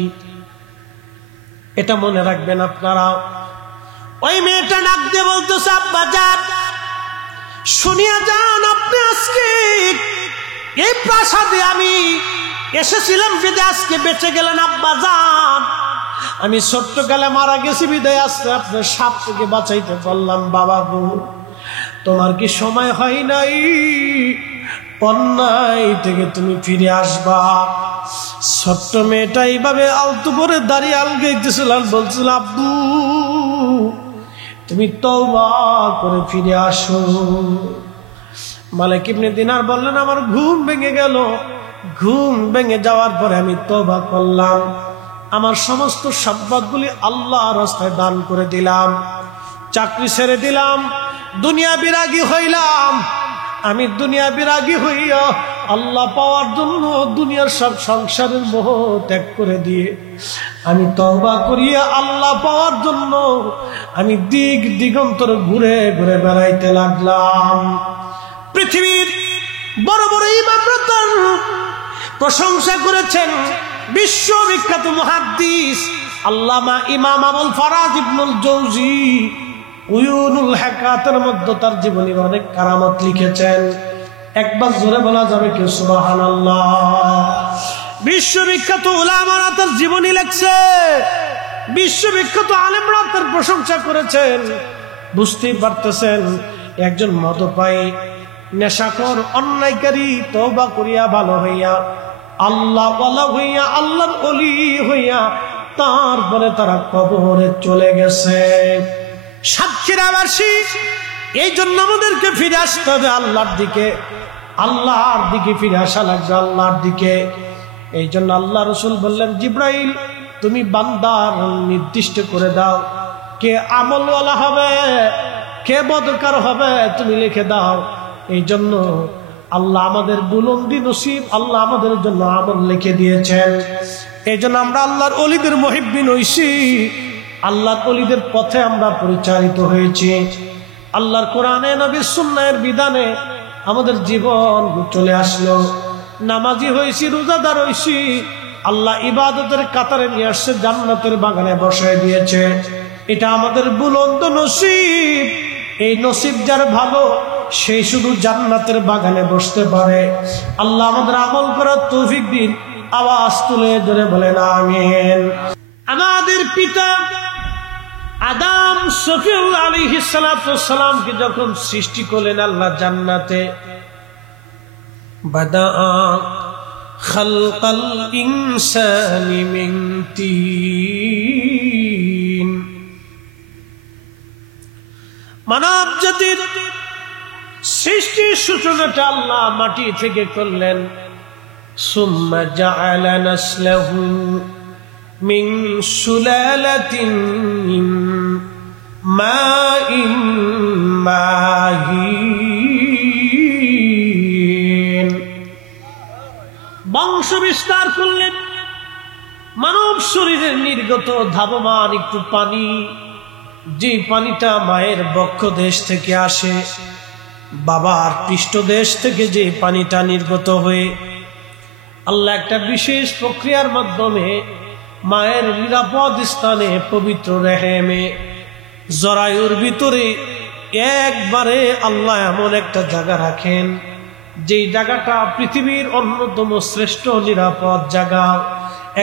এটা মনে রাখবেন আপনারা। ওই মেয়েটা ডাক দিয়ে বলতেছে, আব্বা যান শুনিয়া যান, আপনি আজকে এই প্রাসাদে আমি এসেছিলাম বিদায় আজকে বেঁচে গেলেন। আব্বা যান আমি ছোট্টকালে মারা গেছি বিদায় আসতে আপনার সাপ থেকে বাঁচাইতে পারলাম। বাবা গো তোমার কি সময় হয় নাই অন্যায় থেকে তুমি ফিরে আসবা? ছোট্ট মেয়েটা এইভাবে আলতু করে দাঁড়িয়ে আলগাইতেছিল আর বলছিল, আব্বু তুমি তওবা করে ফিরে আসো। মালিক ইবনে দিনার বললেন, আমার ঘুম ভেঙে গেল। ঘুম ভেঙে যাওয়ার পরে আমি তওবা করলাম, আমার সমস্ত সম্পদগুলি আল্লাহর রাস্তায় দান করে দিলাম, চাকরি ছেড়ে দিলাম, দুনিয়া বিরাগী হইলাম। আমি দুনিয়া বিরাগী হইয়া আল্লাহ পাওয়ার জন্য দুনিয়ার সব সংসারের মোহ ত্যাগ করে দিয়ে আমি তওবা করিয়া আল্লাহ পাওয়ার জন্য আমি দিক দিগন্তর ঘুরে ঘুরে বেড়াইতে লাগলাম। পৃথিবীর বড় বড় ইমামরা তার প্রশংসা করেছেন। বিশ্ববিখ্যাত মুহাদ্দিস আল্লামা ইমাম আবুল ফারাজ ইবনুল জৌজি উয়ুনুল হাকাতের মধ্যে তার জীবনের অনেক কারামত লিখেছেন। একবার জোরে বলা যাবে কি সুবহানাল্লাহ। বিশ্ববিখ্যাত উলামারা তার জীবনী লেখছে, বিশ্ববিখ্যাত আলেমরা তার প্রশংসা করেছেন। বুঝতেই পারতেছেন একজন মদপায়ী, নেশাখোর, অন্যায়কারী তওবা করিয়া ভালো হইয়া আল্লাহ ওয়ালা হইয়া আল্লাহর ওলি হইয়া তারপরে তারা কবরে চলে গেছে। সাতক্ষীরাবাসী এই জন্য আমাদেরকে ফিরে আসতে হবে আল্লাহর দিকে, আল্লাহর দিকে ফিরে আসা লাগবে, আল্লাহর দিকে। এই জন্য আল্লাহ রসুল বললেন, জিব্রাইল তুমি বান্দার নির্দিষ্ট করে দাও কে আমলওয়ালা হবে, কে বদকার হবে, তুমি লিখে দাও। এই জন্য আল্লাহ আমাদের বুলন্দি নসিব, আল্লাহ আমাদের জন্য আমল লিখে দিয়েছেন। এই জন্য আমরা আল্লাহর ওলিদের মুহিব্বিন হইছি, আল্লাহর ওলিদের পথে আমরা পরিচালিত হয়েছি। আল্লাহর কোরআনে নবীর সুন্নাহের বিধানে আমাদের জীবন চলে আসলো। নামাজি হয়েছি, রোজাদার হয়েছি, আল্লাহ ইবাদতের কাতারে নিয়ে আসছে, জান্নাতের বাগানে বসায় দিয়েছে। এটা আমাদের বুলন্দ নসিব। এই নসিব যার ভালো সেই শুধু জান্নাতের বাগানে বসতে পারে। আল্লাহ আমাদের আমল করার তৌফিক দিন। আওয়াজ তুলে ধরে বলেন আমিন। আমাদের পিতা আদম সফিউল আলাইহিস সালামকে যখন সৃষ্টি করলেন আল্লাহ জান্নাতে, বাদা খালকাল ইনসানি মিন তিন, মানব জাতির সৃষ্টির সূচনাটা আল্লাহ মাটি থেকে করলেন। সুম্মা জাআলা নাসলাহু মিন সুলালাতিন মিন মাইন মাহিন। বংশ বিস্তার করলেন। মানব শরীরের নির্গত ধাবমান একটু পানি, যে পানিটা মায়ের বক্ষদেশ থেকে আসে, বাবার পৃষ্ঠদেশ থেকে যে পানিটা নির্গত হয়ে আল্লাহ একটা বিশেষ প্রক্রিয়ার মাধ্যমে মায়ের নিরাপদ স্থানে পবিত্র রেহেমে জরায়ুর ভিতরে একবারে আল্লাহ এমন একটা জায়গা রাখেন, যেই জায়গাটা পৃথিবীর অন্যতম শ্রেষ্ঠ নিরাপদ জায়গা।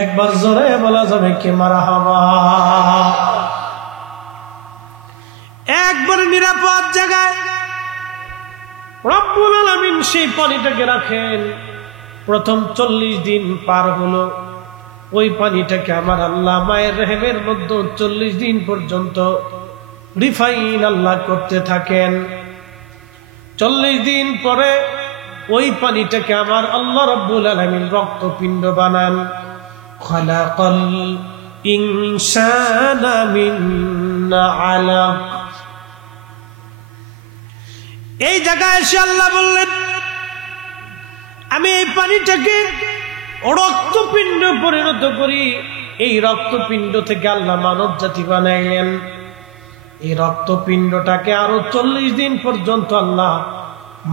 একবার জোরে বলা যাবে কে মারহাবা। একবার নিরাপদ জায়গায় রব্বুল আলামিন সেই পানিটাকে রাখেন। প্রথম 40 দিন পার হলো, ওই পানিটাকে আমার আল্লাহ মায়ের রেহেমের মধ্যে 40 দিন পর্যন্ত রিফাইন আল্লাহ করতে থাকেন। 40 দিন পরে ওই পানিটাকে আমার আল্লাহ রব্বুল আলামিন রক্তপিণ্ড বানান। খালাকাল ইনসানা মিন আলাক। এই জায়গায় এসে আল্লাহ বললেন, আমি এই পানিটাকে রক্তপিণ্ড পরিণত করি। এই রক্তপিণ্ড থেকে আল্লাহ মানব জাতি বানাইলেন। এই রক্তপিণ্ডটাকে আরো 40 দিন পর্যন্ত আল্লাহ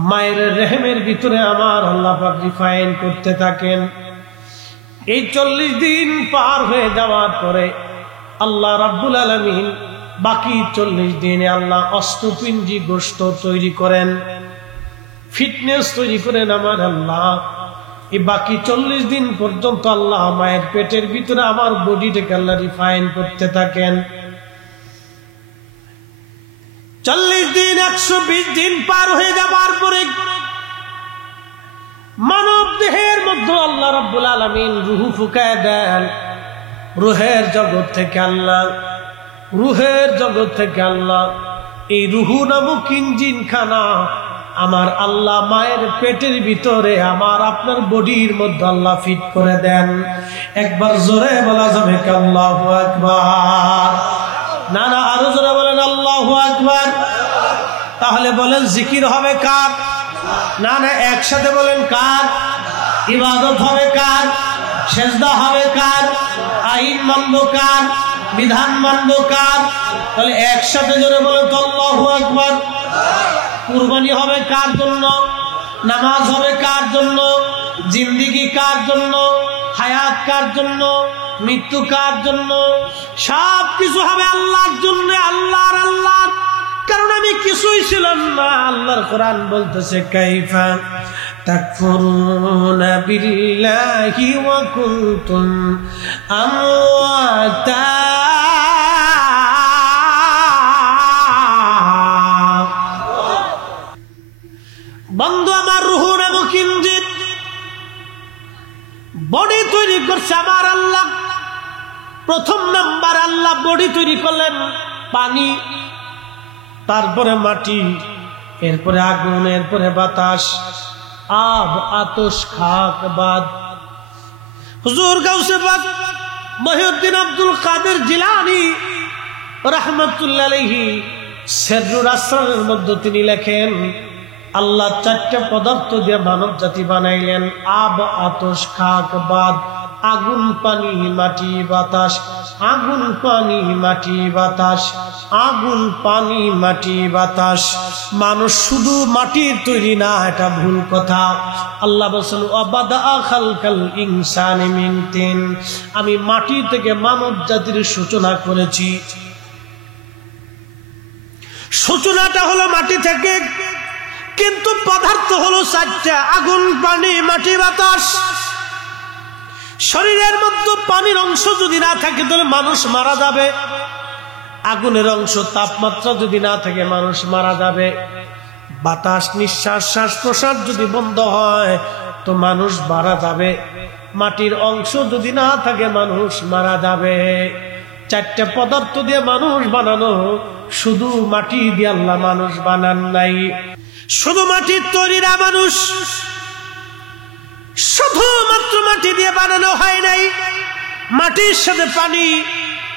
মায়ের রেহেমের ভিতরে আমার আল্লাহ পাক রিফাইন করতে থাকেন। এই 40 দিন পার হয়ে যাওয়ার পরে আল্লাহ রাব্বুল আলামিন বাকি 40 দিনে আল্লাহ অষ্টপিণ্ডি গোশত তৈরি করেন, ফিটনেস তৈরি করেন আমার আল্লাহ। এই বাকি 40 দিন পর্যন্ত আল্লাহ মায়ের পেটের ভিতরে আমার বডিটাকে আল্লাহ রিফাইন করতে থাকেন। 40 দিন 120 দিন পার হয়ে যাবার পরে মানব দেহের মধ্যে আল্লাহ রাব্বুল আলামিন রূহ ফুঁকায় দেন। রূহের জগৎ থেকে আল্লাহ এই রূহ নামক ইঞ্জিন খানা আমার আল্লাহ মায়ের পেটের ভিতরে আমার আপনার বডির মধ্যে আল্লাহ ফিট করে দেন। একবার জোরে বলা যাবে আল্লাহু আকবার। না না, আরো জোরে বলেন আল্লাহু আকবার। তাহলে বলেন জিকির হবে কার? না না, একসাথে বলেন কার? ইবাদত হবে কার? সেজদা হবে কার? আইন মানব কার? বিধান মানব কার? তাহলে একসাথে জোরে বলেন তো আল্লাহু আকবার। কুরবানি হবে কার জন্য? নামাজ হবে কার জন্য? জিন্দেগি কার জন্য? হায়াত কার জন্য? মৃত্যু কার জন্য? সব কিছু হবে আল্লাহর জন্য। আল্লাহর কারণ আমি কিছুই ছিলাম না। আল্লাহর কোরআন বলতেছে, কাইফা তাকফুরুনা বিল্লাহি ওয়া কুনতুম আমওয়াতা। বন্ধু আমার, রূহ নামক ইঞ্জিন বডি তৈরি করছে আমার আল্লাহ। প্রথম নাম্বার আল্লাহ বডি তৈরি করলেন পানি, তারপরে মাটি, এরপরে আগুন, এরপরে বাতাস, আব, আতশ, খাক, বাদ। হুজুর গাউসে পাক মহিউদ্দিন আব্দুল কাদের জিলানী রাহমাতুল্লাহ আলাইহি সিররুল আসরারের মধ্যে তিনি লেখেন, আল্লাহ 4টা পদার্থ দিয়ে মানব জাতি বানাইলেন। আব, আতশ, খাক, বাদ। আগুন, পানি, মাটি, বাতাস। আগুন, পানি, মাটি, বাতাস। আগুন, পানি, মাটি, বাতাস। মানুষ শুধু মাটির তৈরি না, এটা ভুল কথা। আল্লাহ বলেন, ওয়াবাদা খালকাল ইনসানি মিন তিন। আমি মাটি থেকে মানব জাতির সূচনা করেছি। সূচনাটা হলো মাটি থেকে, কিন্তু পদার্থ হলো 4টা: আগুন, পানি, মাটি, বাতাস। শরীরের মধ্যে পানির অংশ যদি না থাকে তাহলে মানুষ মারা যাবে। আগুনের অংশ, তাপমাত্রা যদি না থাকে মানুষ মারা যাবে। বাতাস, নিঃশ্বাস, শ্বাস প্রশ্বাস যদি বন্ধ হয় তো মানুষ মারা যাবে। মাটির অংশ যদি না থাকে মানুষ মারা যাবে। 4টা পদার্থ দিয়ে মানুষ বানানো, শুধু মাটি দিয়ে আল্লাহ মানুষ বানান নাই। শুধু মাটির তৈরি না মানুষ, শুধুমাত্র মাটি দিয়ে বানানো হয় নাই। মাটির সাথে পানি,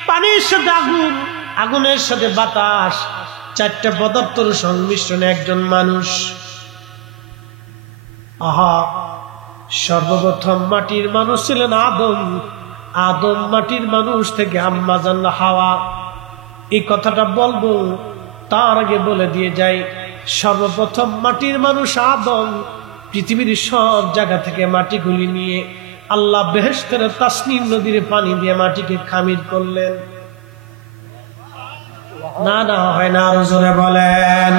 পানির সাথে আগুন, আগুনের সাথে বাতাস, চারটা পদার্থের সংমিশ্রণে একজন মানুষ। আহা, সর্বপ্রথম মাটির মানুষ ছিলেন আদম। আদম মাটির মানুষ থেকে আম্মা জান হাওয়া। এই কথাটা বলবো, তার আগে বলে দিয়ে যাই, সর্বপ্রথম মাটির মানুষ আদম। পৃথিবীর সব জায়গা থেকে মাটিগুলি নিয়ে আল্লাহ বেহেশতের তাসনিম নদীর পানি দিয়ে মাটিকে খামির করলেন। না না হয় না, আরো জোরে বলেন।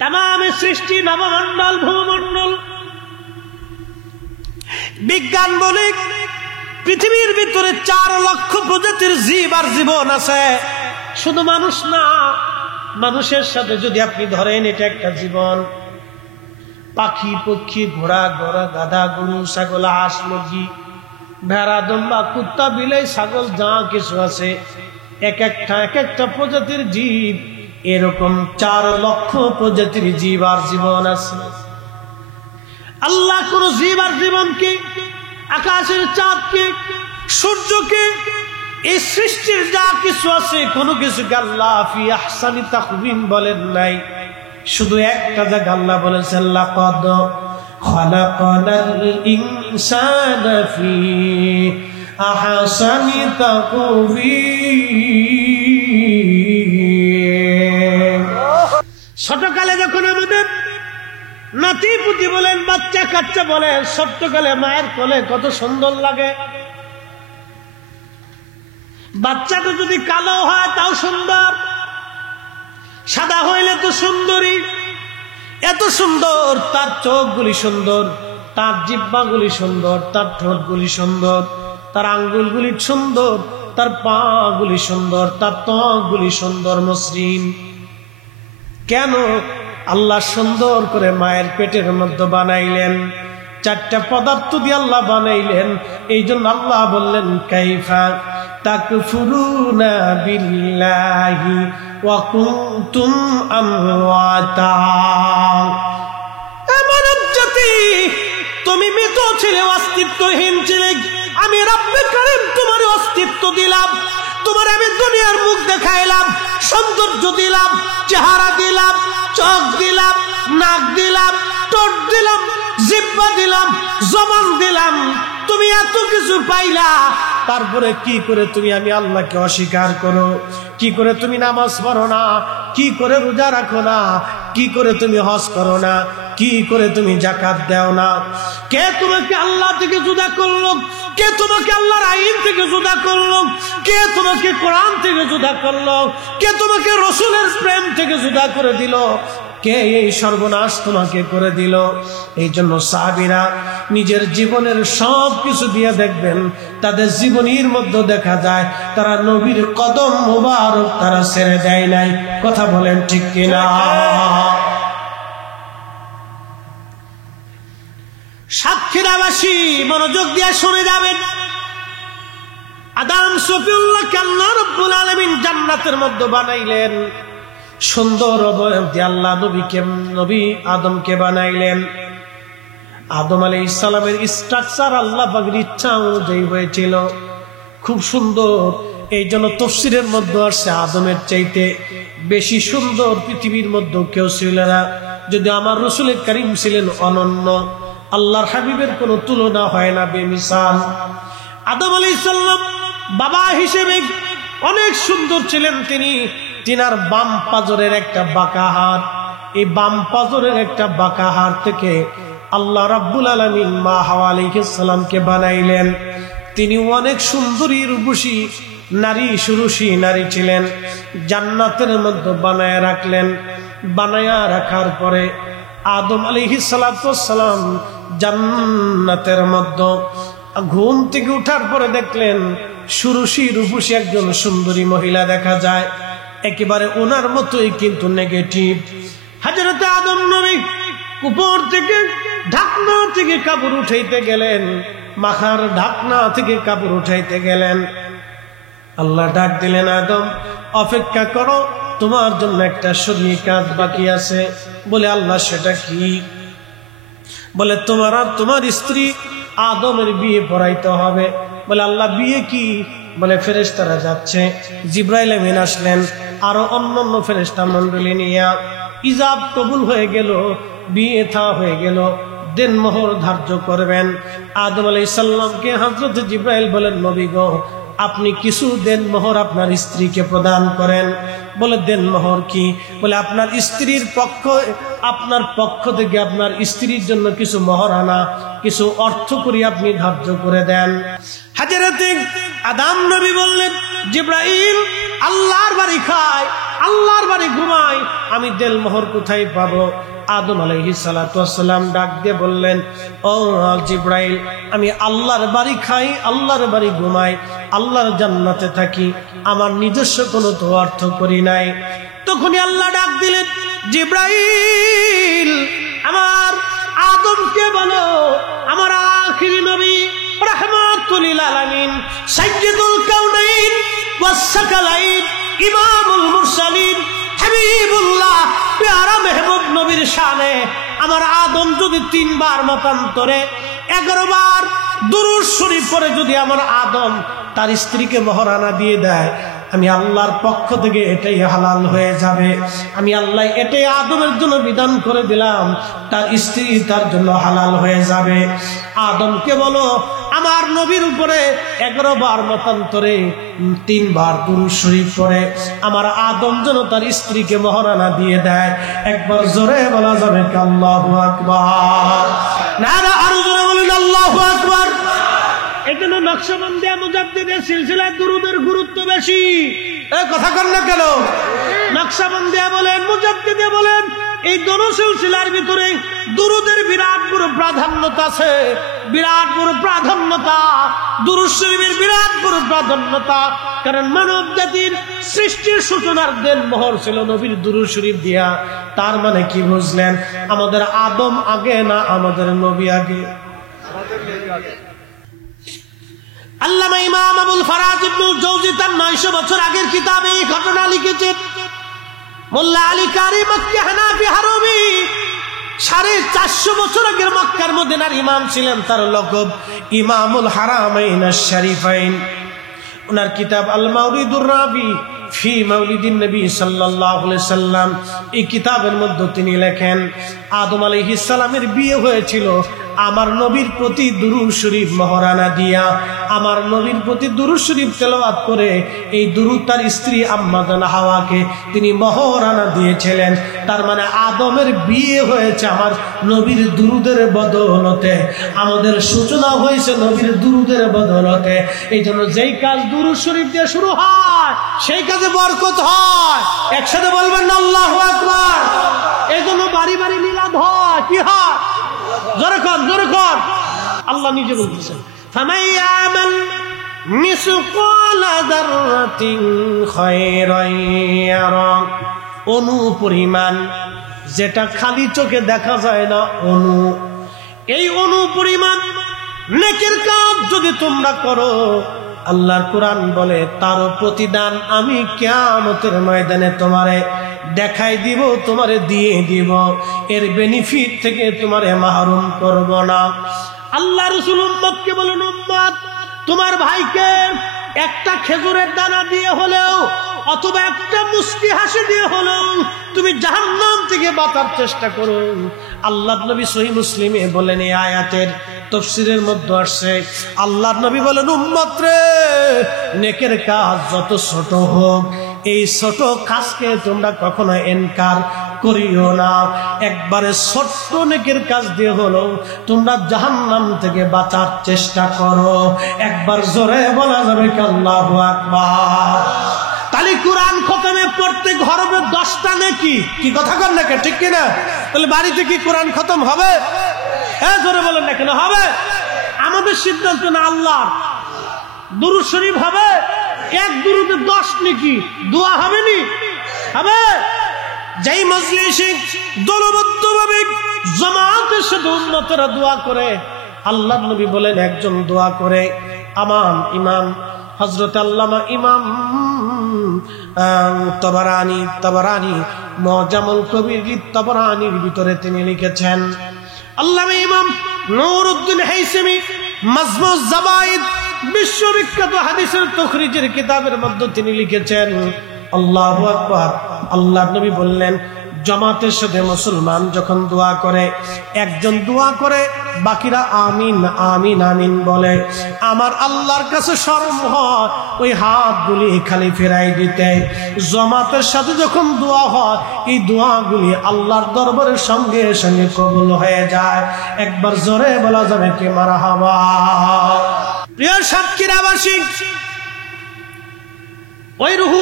তামাম সৃষ্টি, নবমণ্ডল, ভূমণ্ডল, বিজ্ঞান বলে পৃথিবীর ভিতরে 4 লক্ষ প্রজাতির জীব আর জীবন আছে। শুধু মানুষ না, মানুষের সাথে যদি আপনি ধরেন এটা একটা জীবন, পাখি, পক্ষী, ঘোড়া, গাধা, গরু, ছাগল, হাঁস, মুরগি, ভেড়া, দম্বা, কুত্তা, বিলাই, ছাগল, যা কিছু আছে, এক একটা প্রজাতির জীব। এরকম 4 লক্ষ প্রজাতির জীব আর জীবন আছে। আল্লাহ কোন জীব আর জীবনকে, আকাশের চাঁদকে, সূর্যকে, এই সৃষ্টির যা কিছু আছে কোনো কিছুকে আল্লাহ ফি আহসানি তাকওয়িম বলেন নাই। শুধু একটা জায়গা আল্লাহ বলেছেন, লাকাদ খালাকানাল ইনসানা ফি আহসানি তাকওয়িম। ছোটকালে যখন আমাদের নাতি পুতি বলেন, বাচ্চা কাচ্চা বলে, ছোট্টকালে মায়ের কোলে কত সুন্দর লাগে। বাচ্চাটা যদি কালো হয় তাও সুন্দর, সাদা হইলে তো সুন্দরী। এত সুন্দর, তার চোখগুলি সুন্দর, তার জিহ্বাগুলি সুন্দর, তার ঠোঁটগুলি সুন্দর, তার আঙ্গুলগুলি সুন্দর, তার পা গুলি সুন্দর, তার ত্বকগুলি সুন্দর, মসৃণ। কেন? আল্লাহ সুন্দর করে মায়ের পেটের মধ্যে বানাইলেন, 4টা পদার্থ দিয়ে আল্লাহ বানাইলেন। এই জন্য আল্লাহ বললেন, কাইফা তাকফুরুনা বিল্লাহি ওয়া কুনতুম আমওয়াতা। মানব জাতি, তুমি মৃত ছিলে, অস্তিত্বহীন ছিলে, আমি রব্বে কারীম তোমার অস্তিত্ব দিলাম, তোমার আমি দুনিয়ার মুখ দেখাইলাম, সৌন্দর্য দিলাম, চেহারা দিলাম, চোখ দিলাম, নাক দিলাম, ঠোঁট দিলাম, জিহ্বা দিলাম, জবান দিলাম। তুমি এত কিছু পাইলা, তারপরে কি করে তুমি আমি আল্লাহকে অস্বীকার করো? কি করে তুমি নামাজ পড়ো না? কি করে রোজা রাখো না? কি করে তুমি হজ করো না? কি করে তুমি যাকাত দাও না? কে তোমাকে আল্লাহ থেকে জুদা করলো? কে তোমাকে আল্লাহর আইন থেকে জুদা করলো? কে তোমাকে কোরআন থেকে জুদা করলো? কে তোমাকে রাসূলের প্রেম থেকে জুদা করে দিল? কে এই সর্বনাশ তোমাকে করে দিল? এই জন্য সাহাবীরা নিজের জীবনের সব কিছু দিয়ে দেখবেন, তাদের জীবনীর মধ্যে দেখা যায় তারা নবীর কদম মোবারক তারা ছেড়ে দেয় নাই। কথা বলেন ঠিক কিনা? সাতক্ষীরাবাসী মনোযোগ দিয়ে শুনে যাবেন। আদম সফিউল্লাহকে আল্লাহ রাব্বুল আলামিন জান্নাতের মধ্যে বানাইলেন। সুন্দর অবয়ব দিয়ে আল্লাহ নবী আদমকে বানাইলেন। আদম আলাইহিস সালামের স্ট্রাকচার আল্লাহ পাকের ইচ্ছা অনুযায়ী হয়েছিল, খুব সুন্দর। এই জন্য তাফসীরের মধ্যে আসছে আদমের চাইতে বেশি সুন্দর পৃথিবীর মধ্যে কেউ ছিল না। যদি আমার রাসূল কারীম ছিলেন অনন্য, আল্লাহর হাবিবের কোনো তুলনা হয় না, বেমিসাল। আদম আলাইহিস সালাম বাবা হিসেবে অনেক সুন্দর ছিলেন তিনি। তিনার বাম পাজরের একটা বাঁকা হাড়, এই বাম পাজরের একটা বাঁকা হাড় থেকে আল্লাহ রাব্বুল আলামিন মা হাওয়া আলাইহিস সালামকে বানাইলেন। তিনি অনেক সুন্দরী রূপসী নারী, সুরুষী নারী ছিলেন। জান্নাতের মধ্যে বানায়া রাখলেন। বানায়া রাখার পরে আদম আলাইহিস সালাম জান্নাতের মধ্যে ঘুম থেকে উঠার পরে দেখলেন সুরুষী রূপসী একজন সুন্দরী মহিলা দেখা যায়, একেবারে ওনার মতোই কিন্তু নেগেটিভ। হযরত আদম নবী উপর থেকে ঢাকনা থেকে কাপড় উঠাইতে গেলেন, মাথার ঢাকনা থেকে কাপড় উঠাইতে গেলেন। আল্লাহ ডাক দিলেন, আদম অপেক্ষা করো, তোমার জন্য একটা শরীর কাজ বাকি আছে। বলে, আল্লাহ সেটা কি? বলে, তোমার আর তোমার স্ত্রী আদমের বিয়ে পড়াইতে হবে। বলে আল্লাহ বিয়ে কি? বলে ফেরেশতারা যাচ্ছে। জিবরাইল আমিন আসলেন আরো অন্যান্য ফেরেশতা মণ্ডলী নিয়ে। ইজাব কবুল হয়ে গেল, বিয়ে থা হয়ে গেল। দেনমোহর ধার্য করবেন। আদম আলাইহিস সালামকে হযরত জিবরাইল বলেন, নবী গো, আপনি কিছু দেনমোহর আপনার স্ত্রীকে প্রদান করেন। বলে দেনমোহর কি? বলে আপনার স্ত্রীর আপনার পক্ষ থেকে আপনার স্ত্রীর জন্য কিছু মহারানা, কিছু অর্থ করি আপনি ধার্য করে দেন। হাজরাতে আদম নবী বললেন, জিবরাইল, আল্লাহর বাড়ি খায়, আল্লাহর বাড়ি ঘুমায়, আমি দেনমোহর কোথায় পাবো? আদম আলাইহিস সালাতু ওয়াস সালাম ডাক দিয়ে বললেন, ও জিবরাইল, আমি আল্লাহর বাড়ি খাই, আল্লাহর বাড়ি ঘুমাই, আল্লাহর জান্নাতে থাকি, আমার নিজস্ব কোনো তো অর্থ করি নাই। তখনই আল্লাহ ডাক দিলেন, জিবরাইল, আমার আদমকে বলো, আমার আখিরি নবী রাহমাতুল লিল আলামিন, সাইয়্যিদুল কাউনাইন ওয়াস সাকালাইন, ইমামুল মুরসালিন, হাবিবুল্লাহ, প্যারা মেহবুব নবীর শানে আমার আদম যদি 3 বার মতান্তরে 11 বার দুরূদ শরীফ পড়ে যদি আমার আদম তার স্ত্রীকে মহারানা দিয়ে দেয়, আমি আল্লাহর পক্ষ থেকে এটাই হালাল হয়ে যাবে। আমি আল্লাহ এটাই আদমের জন্য বিধান করে দিলাম, তার স্ত্রী তার জন্য হালাল হয়ে যাবে। আদমকে বলো, আমার নবীর উপরে 11 বার মতান্তরে 3 বার দুরূদ শরীফ পড়ে আমার আদম যেন তার স্ত্রীকে মহারানা দিয়ে দেয়। একবার জোরে বলা যাবে কি আল্লাহু আকবার? নারা আরো জোরে বলুন আল্লাহু আকবার। এজন্য নকশবন্দিয়া মুজাদ্দিদের সিলসিলায় দুরূদের গুরুত্ব বেশি। এই কথা কন না কেন? নকশবন্দিয়া বলেন, মুজাদ্দিদে বলেন, এই দোনো সিলসিলার ভিতরে দুরূদের বিরাট বড় প্রাধান্যতা আছে, বিরাট বড় প্রাধান্যতা। দুরূদ শরীফের বিরাট বড় প্রাধান্যতা, কারণ মানব জাতির সৃষ্টির সূচনার দেনমোহর ছিল নবীর দুরূদ শরীফ দিয়া। তার মানে কি বুঝলেন? আমাদের আদম আগে না আমাদের নবী আগে? আল্লামা ইমাম আবুল ফারাজ ইবনুল জাওজি তার 900 বছর আগের কিতাবে এই ঘটনা লিখেছেন। মোল্লা আলী কারি মক্কি হানাফি হারমি 450 বছর আগের মক্কার মদিনার ইমাম ছিলেন। তার লকব ইমামুল হারামাইন আশ-শরীফাইন। ওনার কিতাব আল মাউলিদুর রাবি ফি মাউলিদিন নবী সাল্লাল্লাহু আলাইহি সাল্লাম, এই কিতাবের মধ্যে তিনি লেখেন, আদম আলাইহিস সালামের বিয়ে হয়েছিল আমার নবীর প্রতি দুরূদ শরীফ মহারানা দিয়া। আমার নবীর প্রতি দুরূদ শরীফ তেলাওয়াত করে এই দুরূদ তার স্ত্রী আম্মা জান হাওয়াকে তিনি মহারানা দিয়েছিলেন। তার মানে আদমের বিয়ে হয়েছে আমার নবীর দুরূদের বদৌলতে, আমাদের সূচনা হয়েছে নবীর দুরূদের বদৌলতে। এই জন্য যেই কাজ দুরূদ শরীফ দিয়ে শুরু হয় সেই কাজে বরকত হয়। একসাথে বলবেন না আল্লাহু আকবার? এই জন্য বাড়ি বাড়ি মিলাদ হয়। কি হয়? জোরে কর, জোরে কর। আল্লাহ নিজে বলতেছেন, ফামান ইয়ামাল মিসকালা যাররাতিন খায়রান ইয়ারা। অনু পরিমাণ, যেটা খালি চোখে দেখা যায় না, অনু, এই অনু পরিমাণ নেকের কাজ যদি তোমরা করো, আল্লাহর কোরআন বলে তার প্রতিদান আমি কিয়ামতের ময়দানে তোমারে দেখাই দিব, তোমারে দিয়ে দিব, এর বেনিফিট থেকে তোমারে মাহরুম করব না। আল্লাহ রাসূল উম্মতকে বলেন, উম্মত, তোমার ভাইকে একটা খেজুরের দানা দিয়ে হলেও অথবা একটা মুস্কি হাসি দিয়ে হলেও তুমি জাহান্নাম থেকে বাঁচার চেষ্টা করো। আল্লাহর নবী সহিহ মুসলিমে বলেন, এই আয়াতের তাফসীরের মধ্যে আসছে, আল্লাহর নবী বলেন, উম্মত রে, নেকের কাজ যত ছোট হোক, এই ছোট কাজকে তোমরা কখনো ইনকার করিও না। একবারে ছোট্ট নেকের কাজ দিয়ে হলো তোমরা জাহান্নাম থেকে বাঁচার চেষ্টা করো। একবার জোরে বলা যাবে কি আল্লাহু আকবার? তাহলে কোরআন খতমে প্রত্যেক হরফে 10টা নেকি। কি কথা কন না, ঠিক কিনা? তাহলে বাড়িতে কি কোরআন খতম হবে? হ্যাঁ, জোরে বলেন না কেন? হবে। আমাদের সিদ্ধান্ত না আল্লাহ। দুরূদ শরীফ হবে, এক দুরূদে 10 নেকি, দোয়া হবে নি? হবে। যেই মজলিসে দলবদ্ধভাবে জামাতের সাথে উম্মতেরা দোয়া করে, আল্লাহর নবী বলেন, একজন দোয়া করে ইমাম হযরত আল্লামা ইমাম তাবারানী মুআজামুল কবির তাবারানীর ভিতরে তিনি লিখেছেন, আল্লামা ইমাম নূরউদ্দিন হাইসামি মাজমু'জ জাওয়াইদ বিশ্ববিখ্যাত হাদিসের তখরিজের কিতাবের মধ্যে তিনি লিখেছেন, আল্লাহু আকবার। আল্লাহর নবী বললেন, জামাতের সাথে মুসলমান যখন দোয়া করে, একজন দোয়া করে, বাকিরা আমিন আমিন আমিন বলে, আমার আল্লাহর কাছে শরম হয় ওই হাতগুলি খালি ফেরাই দিতে। জামাতের সাথে যখন দোয়া হয়, এই দোয়াগুলি আল্লাহর দরবারের সঙ্গে সঙ্গে কবুল হয়ে যায়। একবার জোরে বলা যাবে কি মারহাবা। প্রিয় সাতক্ষীরাবাসী, ওই রূহ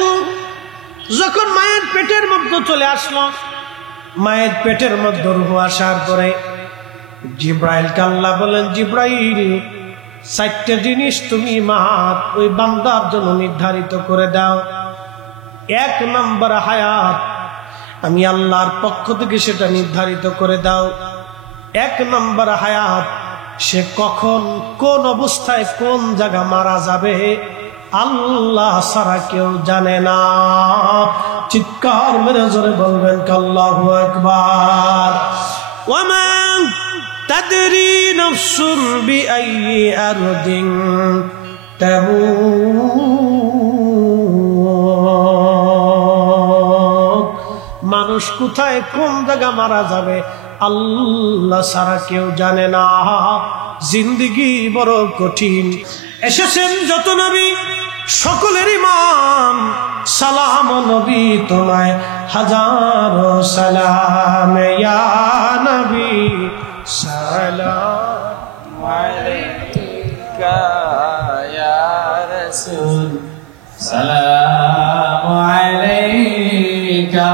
যখন মায়ের পেটের মধ্যে চলে আসলো, মায়ের পেটের মধ্যে রূহ আসার পরে জিব্রাইলকে আল্লাহ বলেন, জিব্রাইল, 4টা জিনিস তুমি মাহাত ওই বান্দার জন্য নির্ধারিত করে দাও। 1 নম্বর হায়াত, আমি আল্লাহর পক্ষ থেকে সেটা নির্ধারিত করে দাও। 1 নম্বর হায়াত, সে কখন কোন অবস্থায় কোন জায়গা মারা যাবে আল্লাহ ছাড়া কেউ জানে না। চিৎকার মেরে জোরে বলবেন আল্লাহু আকবার। ওয়ামা তাদরি নাফসুন বিআইয়ি আরদিন তামুত, মানুষ কোথায় কোন জায়গা মারা যাবে আল্লাহ ছাড়া কেউ জানে না। জিন্দেগি বড় কঠিন। এসেছেন যত নবী, সকলের ইমাম, সালাম নবী তোমায় হাজারো সালাম, ইয়া নবী সালাম আলাইকা, ইয়া রাসূল সালাম আলাইকা,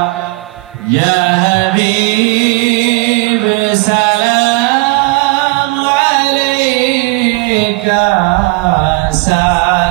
ইয়া হাবিব সালাম আলাইকা, সালাম